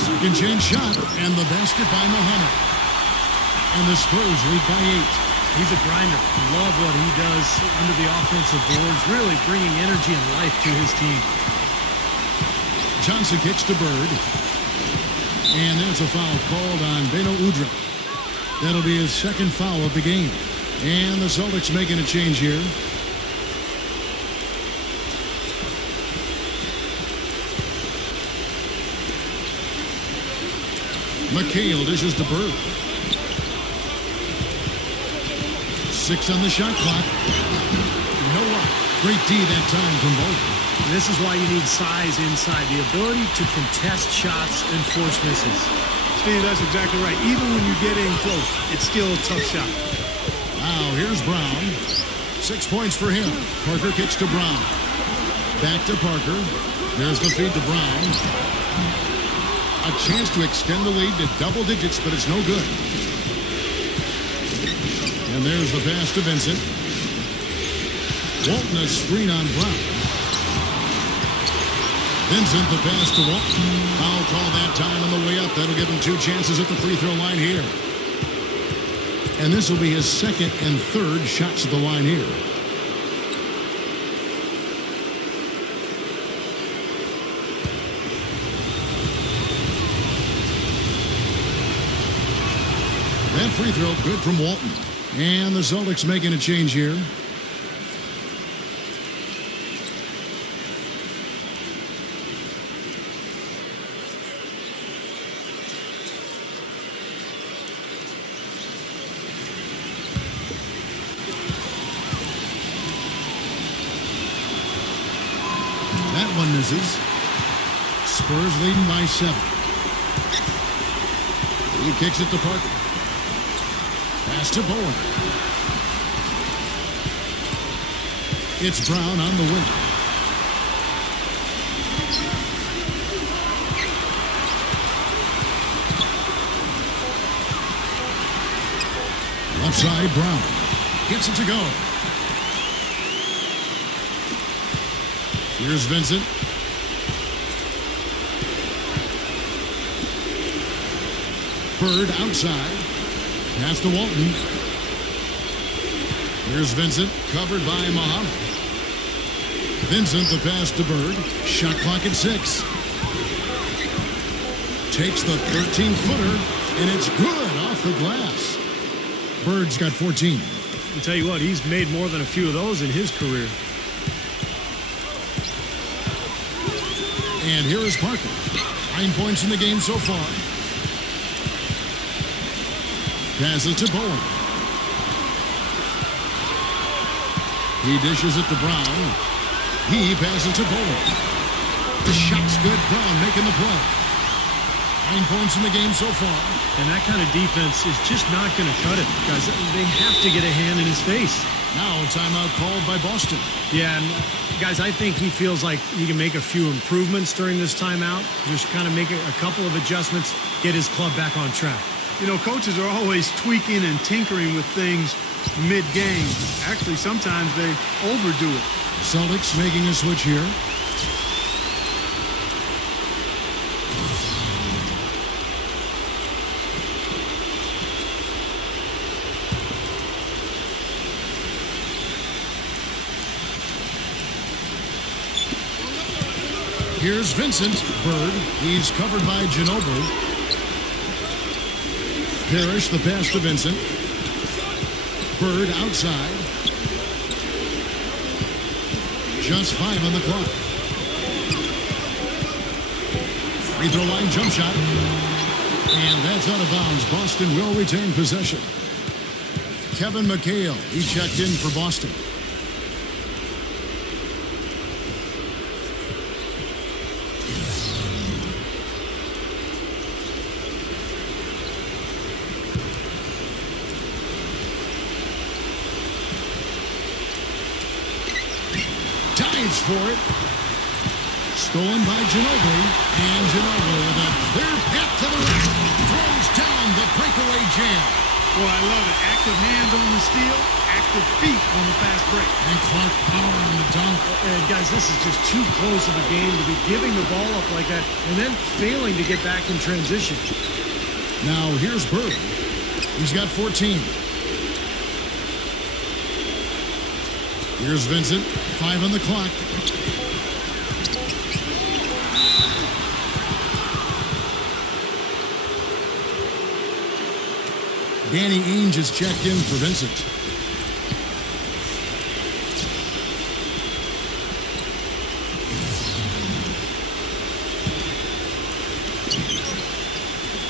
Second chance shot, and the basket by Muhammad. And the Spurs lead by 8. He's a grinder. Love what he does under the offensive boards, really bringing energy and life to his team. Johnson kicks to Bird. And that's a foul called on Beno Udrich. That'll be his second foul of the game. And the Celtics making a change here. McHale dishes to Bird. 6 on the shot clock. No luck. Great D that time from both. This is why you need size inside, the ability to contest shots and force misses. Steve, that's exactly right. Even when you get in close, it's still a tough shot. Now here's Brown. 6 points for him. Parker kicks to Brown. Back to Parker. There's the feed to Brown. A chance to extend the lead to double digits, but it's no good. And there's the pass to Vincent. Walton a screen on Brown. Vincent the pass to Walton. Foul call that time on the way up. That'll give him 2 chances at the free throw line here. And this will be his second and third shots at the line here. That free throw good from Walton. And the Celtics making a change here. That one misses. Spurs leading by 7. He kicks it to Parker. Pass to Bowen. It's Brown on the wing. Left side, Brown. Gets it to go. Here's Vincent. Bird outside. Pass to Walton. Here's Vincent, covered by Muhammad. Vincent, the pass to Bird. Shot clock at 6. Takes the 13-footer, and it's good off the glass. Bird's got 14. I'll tell you what, he's made more than a few of those in his career. And here is Parker. 9 points in the game so far. Passes to Bowen. He dishes it to Brown. He passes to Bowen. The shot's good. Brown making the play. 9 points in the game so far. And that kind of defense is just not going to cut it, guys. They have to get a hand in his face. Now a timeout called by Boston. Yeah, and guys, I think he feels like he can make a few improvements during this timeout. Just kind of make a couple of adjustments, get his club back on track. You know, coaches are always tweaking and tinkering with things mid-game. Actually, sometimes they overdo it. Celtics making a switch here. Here's Vincent. Bird. He's covered by Ginobili. Parrish the pass to Vincent. Bird outside. Just 5 on the clock. Free throw line jump shot. And that's out of bounds. Boston will retain possession. Kevin McHale. He checked in for Boston. Dives for it. Stolen by Ginobili. And Ginobili with a clear path to the rack. Throws down the breakaway jam. Boy, I love it. Active hands on the steal, active feet on the fast break. And Clark power on the dunk. And guys, this is just too close of a game to be giving the ball up like that and then failing to get back in transition. Now here's Bird. He's got 14. Here's Vincent. 5 on the clock. Danny Ainge has checked in for Vincent.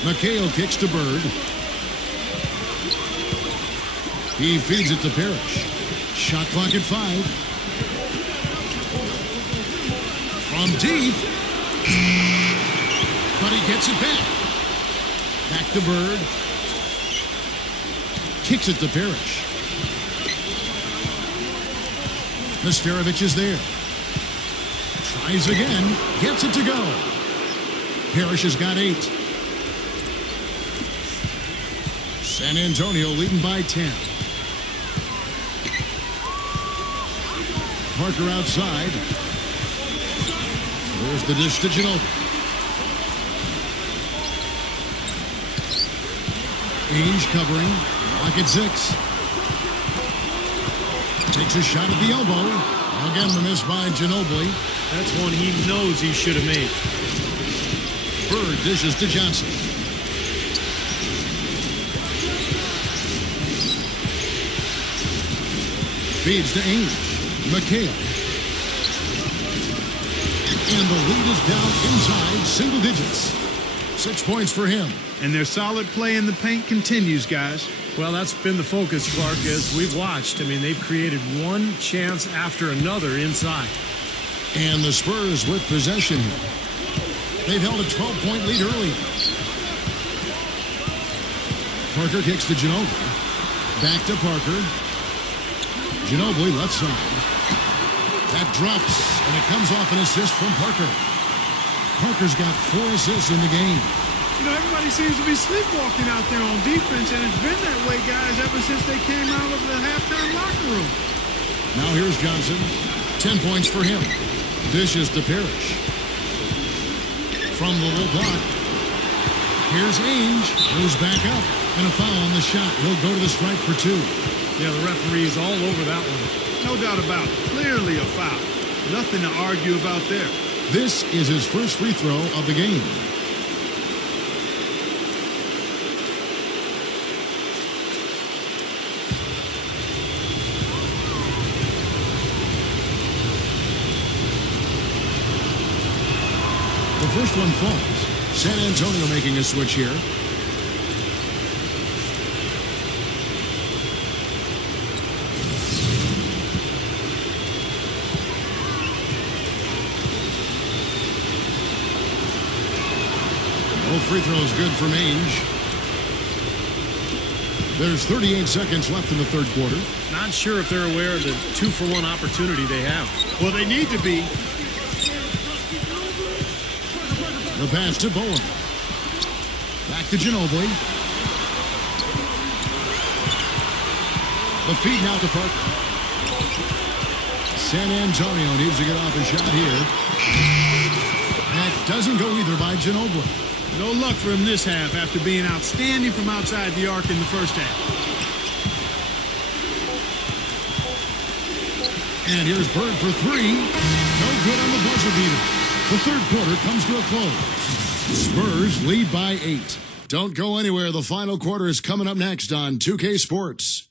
McHale kicks to Bird. He feeds it to Parrish. Shot clock at 5. From deep. But he gets it back. Back to Bird. Kicks it to Parrish. Nesterovic is there. Tries again. Gets it to go. Parrish has got 8. San Antonio leading by 10. Parker outside. There's the dish to Ginobili. Ainge covering. Lock at 6. Takes a shot at the elbow. Again, the miss by Ginobili. That's one he knows he should have made. Bird dishes to Johnson. Feeds to Ainge. McHale. And the lead is down inside single digits. 6 points for him. And their solid play in the paint continues, guys. Well, that's been the focus, Clark, as we've watched. I mean, they've created one chance after another inside. And the Spurs with possession here. They've held a 12-point lead early. Parker kicks to Ginobili. Back to Parker. Ginobili left side. That drops, and it comes off an assist from Parker. Parker's got 4 assists in the game. You know, everybody seems to be sleepwalking out there on defense, and it's been that way, guys, ever since they came out of the halftime locker room. Now here's Johnson. 10 points for him. Dishes to Parrish. From the low block. Here's Ainge. Goes back up. And a foul on the shot. He'll go to the stripe for 2. Yeah, the referee is all over that one. No doubt about it. Clearly a foul. Nothing to argue about there. This is his first free throw of the game. The first one falls. San Antonio making a switch here. free throw is good from Ainge. There's 38 seconds left in the third quarter. Not sure if they're aware of the 2-for-1 opportunity they have. Well, they need to be. The pass to Bowen. Back to Ginobili. The feed now to Parker. San Antonio needs to get off a shot here. That doesn't go either by Ginobili. No luck for him this half after being outstanding from outside the arc in the first half. And here's Bird for three. No good on the buzzer beater. The third quarter comes to a close. Spurs lead by 8. Don't go anywhere. The final quarter is coming up next on 2K Sports.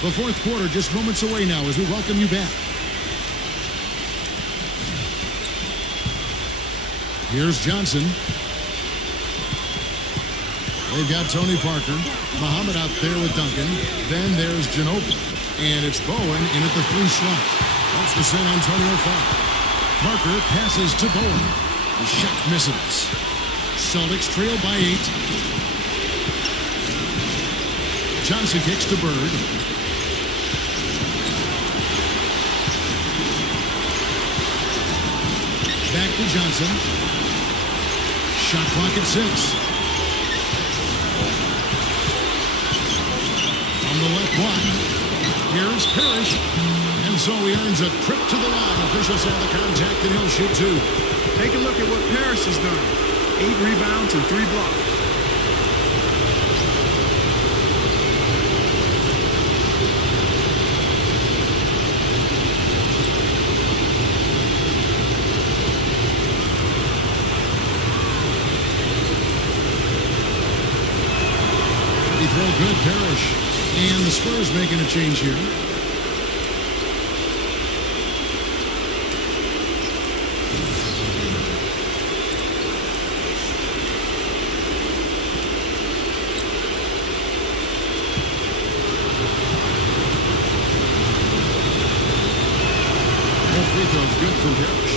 The fourth quarter just moments away now as we welcome you back. Here's Johnson. They've got Tony Parker. Muhammad out there with Duncan. Then there's Ginobili. And it's Bowen in at the 3 slot. That's the San Antonio foul. Parker passes to Bowen. The shot misses. Celtics trail by 8. Johnson kicks to Bird. Back to Johnson. Shot clock at 6. On the left block. Here's Parrish. And so he earns a trip to the line. Officials saw the contact and he'll shoot 2. Take a look at what Parrish has done. 8 rebounds and 3 blocks. Good Parrish. And the Spurs making a change here. All free throws good from Parrish.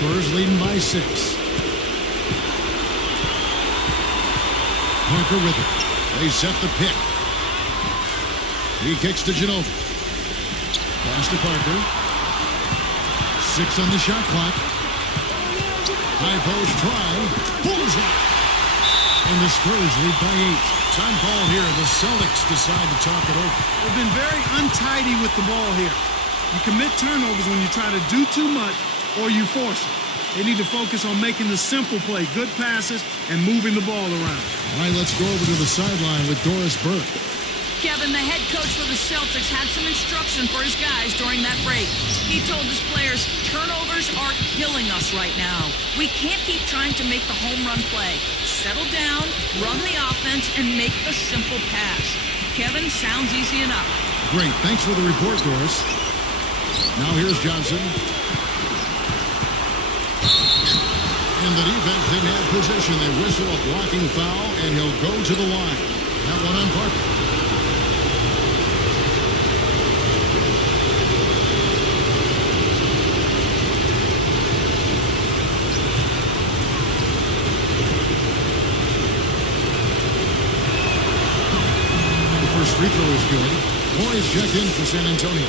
Spurs leading by 6. Parker with it. They set the pick. He kicks to Ginobili. Pass to Parker. 6 on the shot clock. High post try. Bullseye. And the Spurs lead by 8. Time call here. The Celtics decide to talk it over. They've been very untidy with the ball here. You commit turnovers when you try to do too much or you force it. They need to focus on making the simple play, good passes, and moving the ball around. All right, let's go over to the sideline with Doris Burke. Kevin, the head coach for the Celtics, had some instruction for his guys during that break. He told his players, turnovers are killing us right now. We can't keep trying to make the home run play. Settle down, run the offense, and make the simple pass. Kevin, sounds easy enough. Great. Thanks for the report, Doris. Now here's Johnson. And the defense didn't have possession. They whistle a blocking foul, and he'll go to the line. That one on Parker. The first free throw is good. Boys checked in for San Antonio.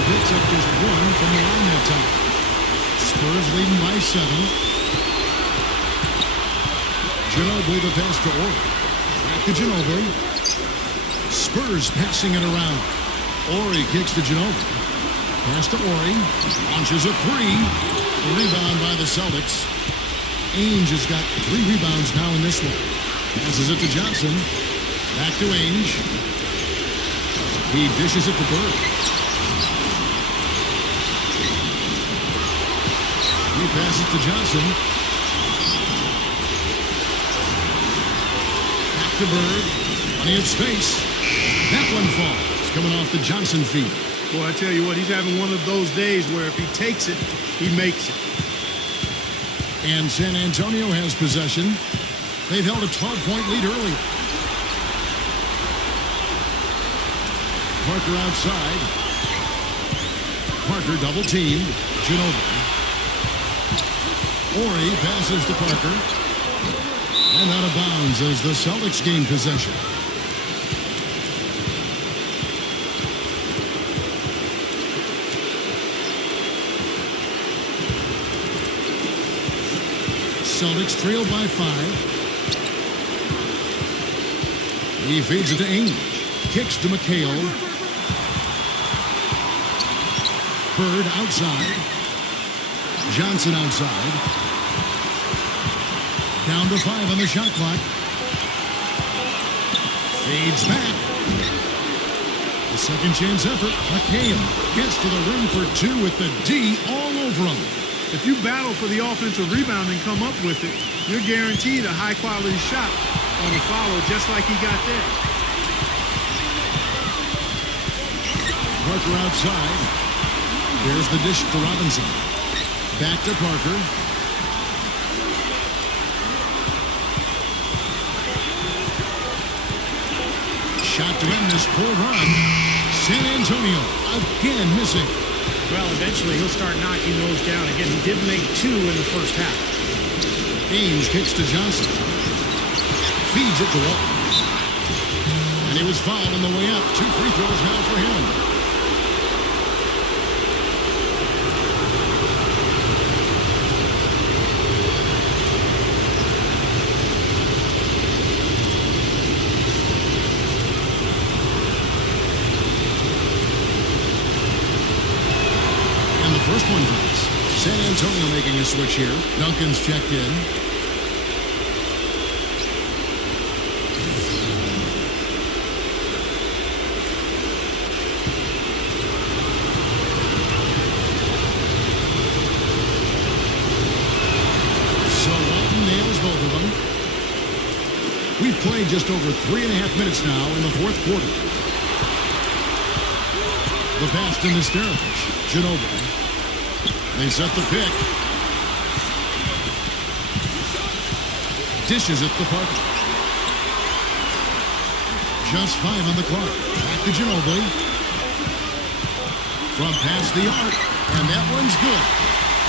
Picks up just 1 from the line that time. Spurs leading by 7. Ginobili the pass to Ori. Back to Ginobili. Spurs passing it around. Ori kicks to Ginobili. Pass to Ori. Launches a 3. The rebound by the Celtics. Ainge has got 3 rebounds now in this one. Passes it to Johnson. Back to Ainge. He dishes it to Bird. He passes to Johnson. Back to Bird. Plenty of space. That one falls. Coming off the Johnson feet. Boy, I tell you what, he's having one of those days where if he takes it, he makes it. And San Antonio has possession. They've held a 12-point lead early. Parker outside. Parker double-teamed. Ginobili. Ori passes to Parker. And out of bounds as the Celtics gain possession. Celtics trail by 5. He feeds it to Ainge. Kicks to McHale. Bird outside. Johnson outside. Down to 5 on the shot clock. Fades back. The second chance effort. McHale gets to the rim for 2 with the D all over him. If you battle for the offensive rebound and come up with it, you're guaranteed a high-quality shot on the follow, just like he got there. Parker outside. There's the dish to Robinson. Back to Parker. Shot to end this cold run. San Antonio again missing. Well, eventually he'll start knocking those down again. He did make 2 in the first half. Ainge kicks to Johnson. Feeds it to Walton. And he was fouled on the way up. 2 free throws now for him. First one drops. San Antonio making a switch here. Duncan's checked in. So Walton nails both of them. We've played just over 3.5 minutes now in the fourth quarter. The pass to Nesterovich. Ginobili. They set the pick. Dishes it to Parker. Just 5 on the clock. Back to Ginobili. From past the arc. And that one's good.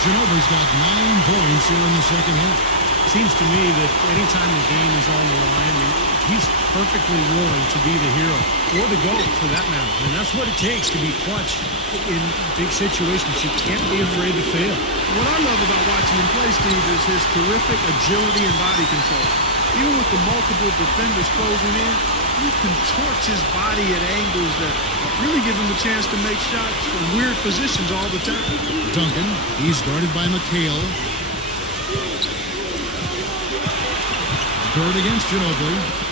Ginobili's got 9 points here in the second half. Seems to me that anytime the game is on the line, he's perfectly willing to be the hero, or the GOAT for that matter. And that's what it takes to be clutch in big situations. You can't be afraid to fail. What I love about watching him play, Steve, is his terrific agility and body control. Even with the multiple defenders closing in, he contorts his body at angles that really give him a chance to make shots from weird positions all the time. Duncan, he's guarded by McHale. Bird against Ginobili.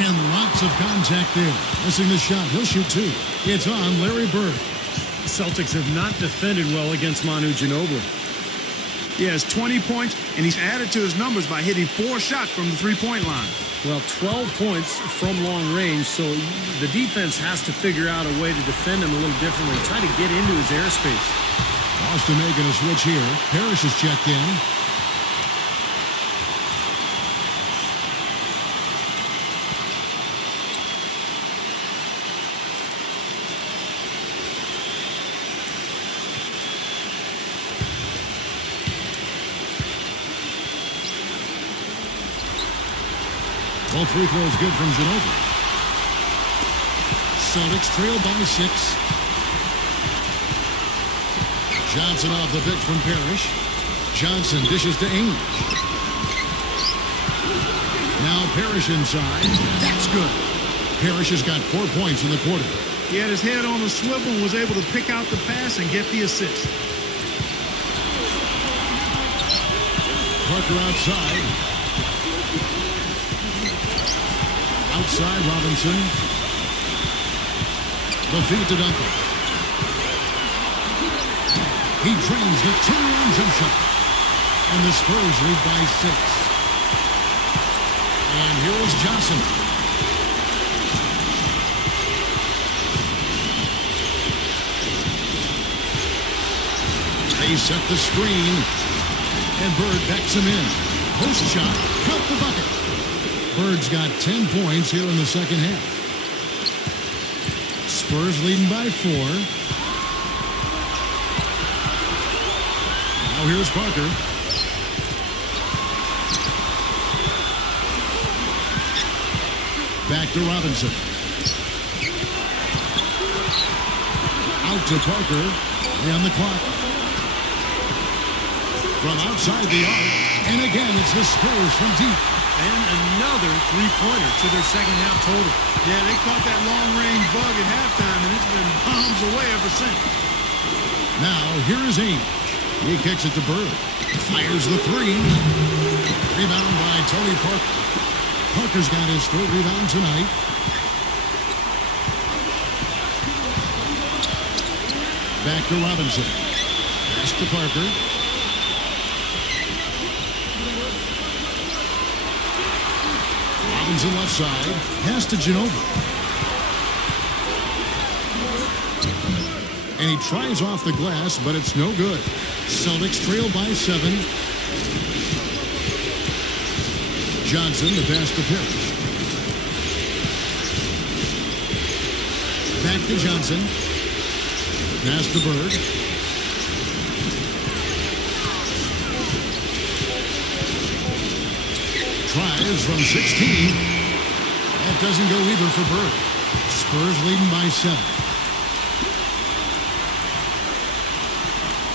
And lots of contact there. Missing the shot. He'll shoot 2. It's on Larry Bird. The Celtics have not defended well against Manu Ginobili. He has 20 points, and he's added to his numbers by hitting 4 shots from the three-point line. Well, 12 points from long range, so the defense has to figure out a way to defend him a little differently. Try to get into his airspace. Boston making a switch here. Parrish is checked in. All free throws good from Ginobili. Celtics trail by 6. Johnson off the pick from Parrish. Johnson dishes to Ainge. Now Parrish inside. That's good. Parrish has got 4 points in the quarter. He had his head on a swivel and was able to pick out the pass and get the assist. Parker outside. Outside Robinson. The feed to Duncan. He drains the turnaround jump shot. And the Spurs lead by 6. And here is Johnson. They set the screen. And Bird backs him in. Post shot. Count the bucket. Bird's got 10 points here in the second half. Spurs leading by 4. Now here's Parker. Back to Robinson. Out to Parker. And the clock. From outside the arc. And again, it's the Spurs from deep. And another three-pointer to their second half total. Yeah, they caught that long-range bug at halftime, and it's been bombs away ever since. Now, here is Ainge. He kicks it to Bird. Fires the 3. Rebound by Tony Parker. Parker's got his 3rd rebound tonight. Back to Robinson. Pass to Parker. Robinson left side. Pass to Ginobili. And he tries off the glass, but it's no good. Celtics trail by 7. Johnson, the pass to Parrish. Back to Johnson. Pass to Bird. Tries from 16. That doesn't go either for Bird. Spurs leading by 7.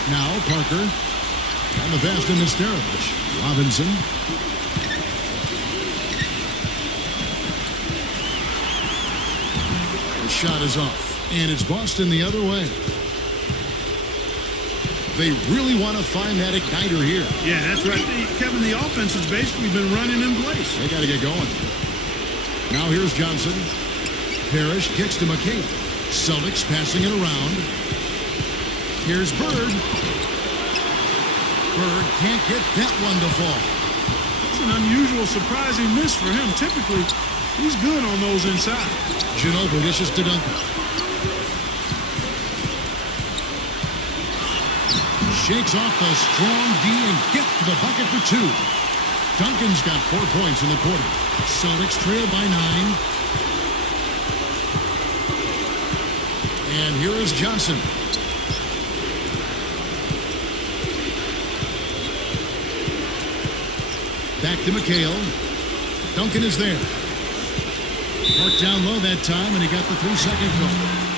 Now Parker. And the pass to Nesterovich. Robinson. The shot is off. And it's Boston the other way. They really want to find that igniter here. Yeah, that's right. Kevin, the offense has basically been running in place. They got to get going. Now here's Johnson. Parrish kicks to McCabe. Celtics passing it around. Here's Bird. Bird can't get that one to fall. It's an unusual, surprising miss for him. Typically, he's good on those inside. Ginobili dishes to Duncan. Shakes off the strong D and gets to the bucket for 2. Duncan's got 4 points in the quarter. Celtics trail by 9. And here is Johnson. Back to McHale. Duncan is there. Worked down low that time, and he got the 3-second call.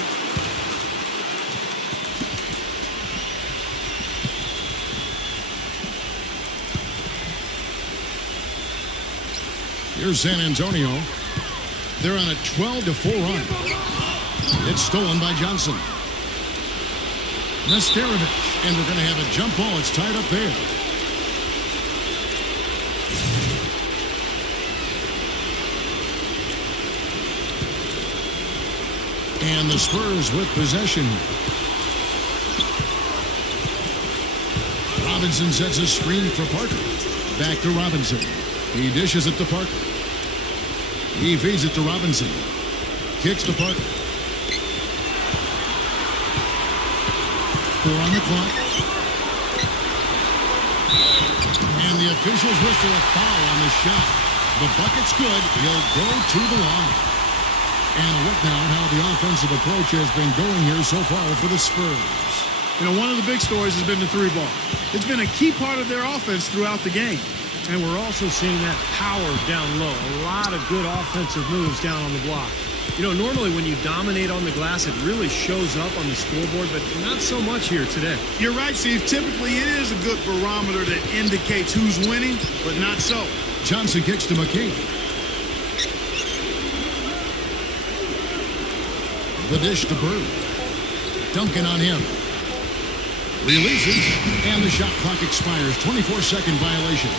Here's San Antonio. They're on a 12-4 run. It's stolen by Johnson. Nesterovich. And we're going to have a jump ball. It's tied up there. And the Spurs with possession. Robinson sets a screen for Parker. Back to Robinson. He dishes it to Parker. He feeds it to Robinson. Kicks to Parker. 4 on the clock. And the officials whistle a foul on the shot. The bucket's good. He'll go to the line. And a look now at how the offensive approach has been going here so far for the Spurs. You know, one of the big stories has been the 3-ball. It's been a key part of their offense throughout the game. And we're also seeing that power down low. A lot of good offensive moves down on the block. You know, normally when you dominate on the glass, it really shows up on the scoreboard, but not so much here today. You're right, Steve. Typically, it is a good barometer that indicates who's winning, but not so. Johnson kicks to McCabe. The dish to Bird. Duncan on him. Releases, and the shot clock expires. 24-second violation.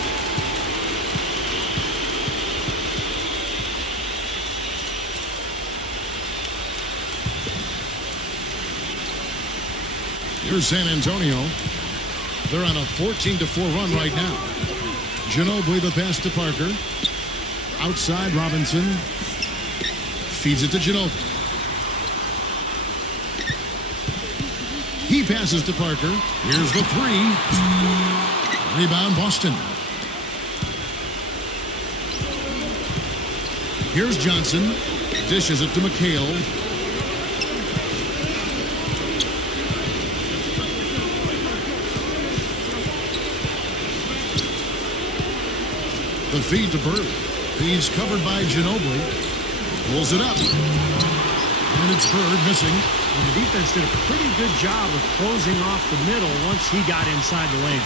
Here's San Antonio. They're on a 14-4 run right now. Ginobili the pass to Parker. Outside, Robinson. Feeds it to Ginobili. He passes to Parker. Here's the three. Rebound, Boston. Here's Johnson. Dishes it to McHale. The feed to Bird. He's covered by Ginobili. Pulls it up. And it's Bird missing. And the defense did a pretty good job of closing off the middle once he got inside the lane.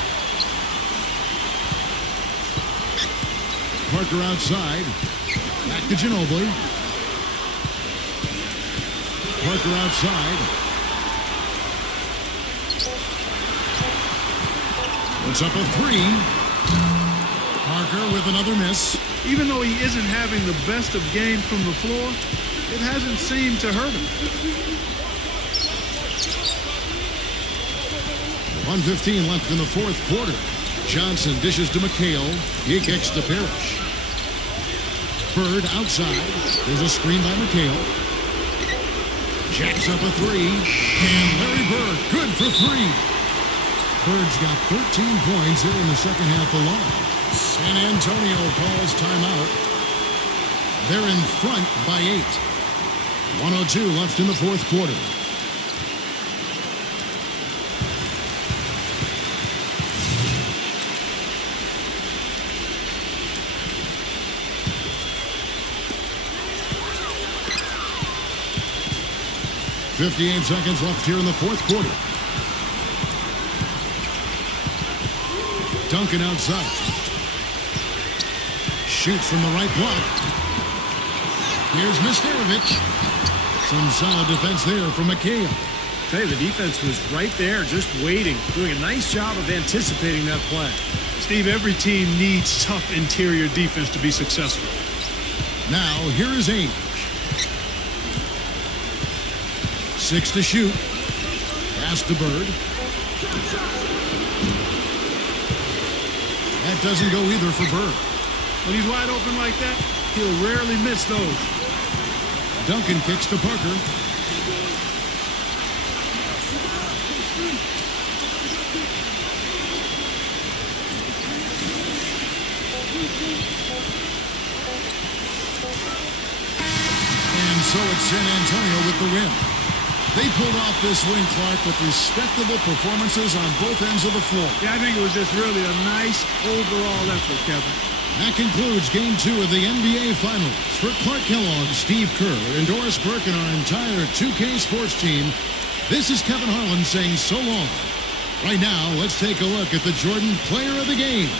Parker outside. Back to Ginobili. Parker outside. Puts up a three. Parker with another miss. Even though he isn't having the best of games from the floor, it hasn't seemed to hurt him. 1:15 left in the fourth quarter. Johnson dishes to McHale. He kicks to Parrish. Bird outside. There's a screen by McHale. Jacks up a three. And Larry Bird, good for three. Bird's got 13 points here in the second half alone. San Antonio calls timeout. They're in front by 8. 1:02 left in the fourth quarter. .58 seconds left here in the fourth quarter. Duncan outside. Shoots from the right block. Here's Mistarovic. Some solid defense there from McHale. Hey, the defense was right there, just waiting, doing a nice job of anticipating that play. Steve, every team needs tough interior defense to be successful. Now, here is Ainge. 6 to shoot. Pass to Bird. That doesn't go either for Bird. When he's wide open like that, he'll rarely miss those. Duncan kicks to Parker. And so it's San Antonio with the win. They pulled off this win, Clark, with respectable performances on both ends of the floor. Yeah, I think it was just really a nice overall effort, Kevin. That concludes Game 2 of the NBA Finals. For Clark Kellogg, Steve Kerr, and Doris Burke, and our entire 2K Sports team, this is Kevin Harlan saying so long. Right now, let's take a look at the Jordan Player of the Game.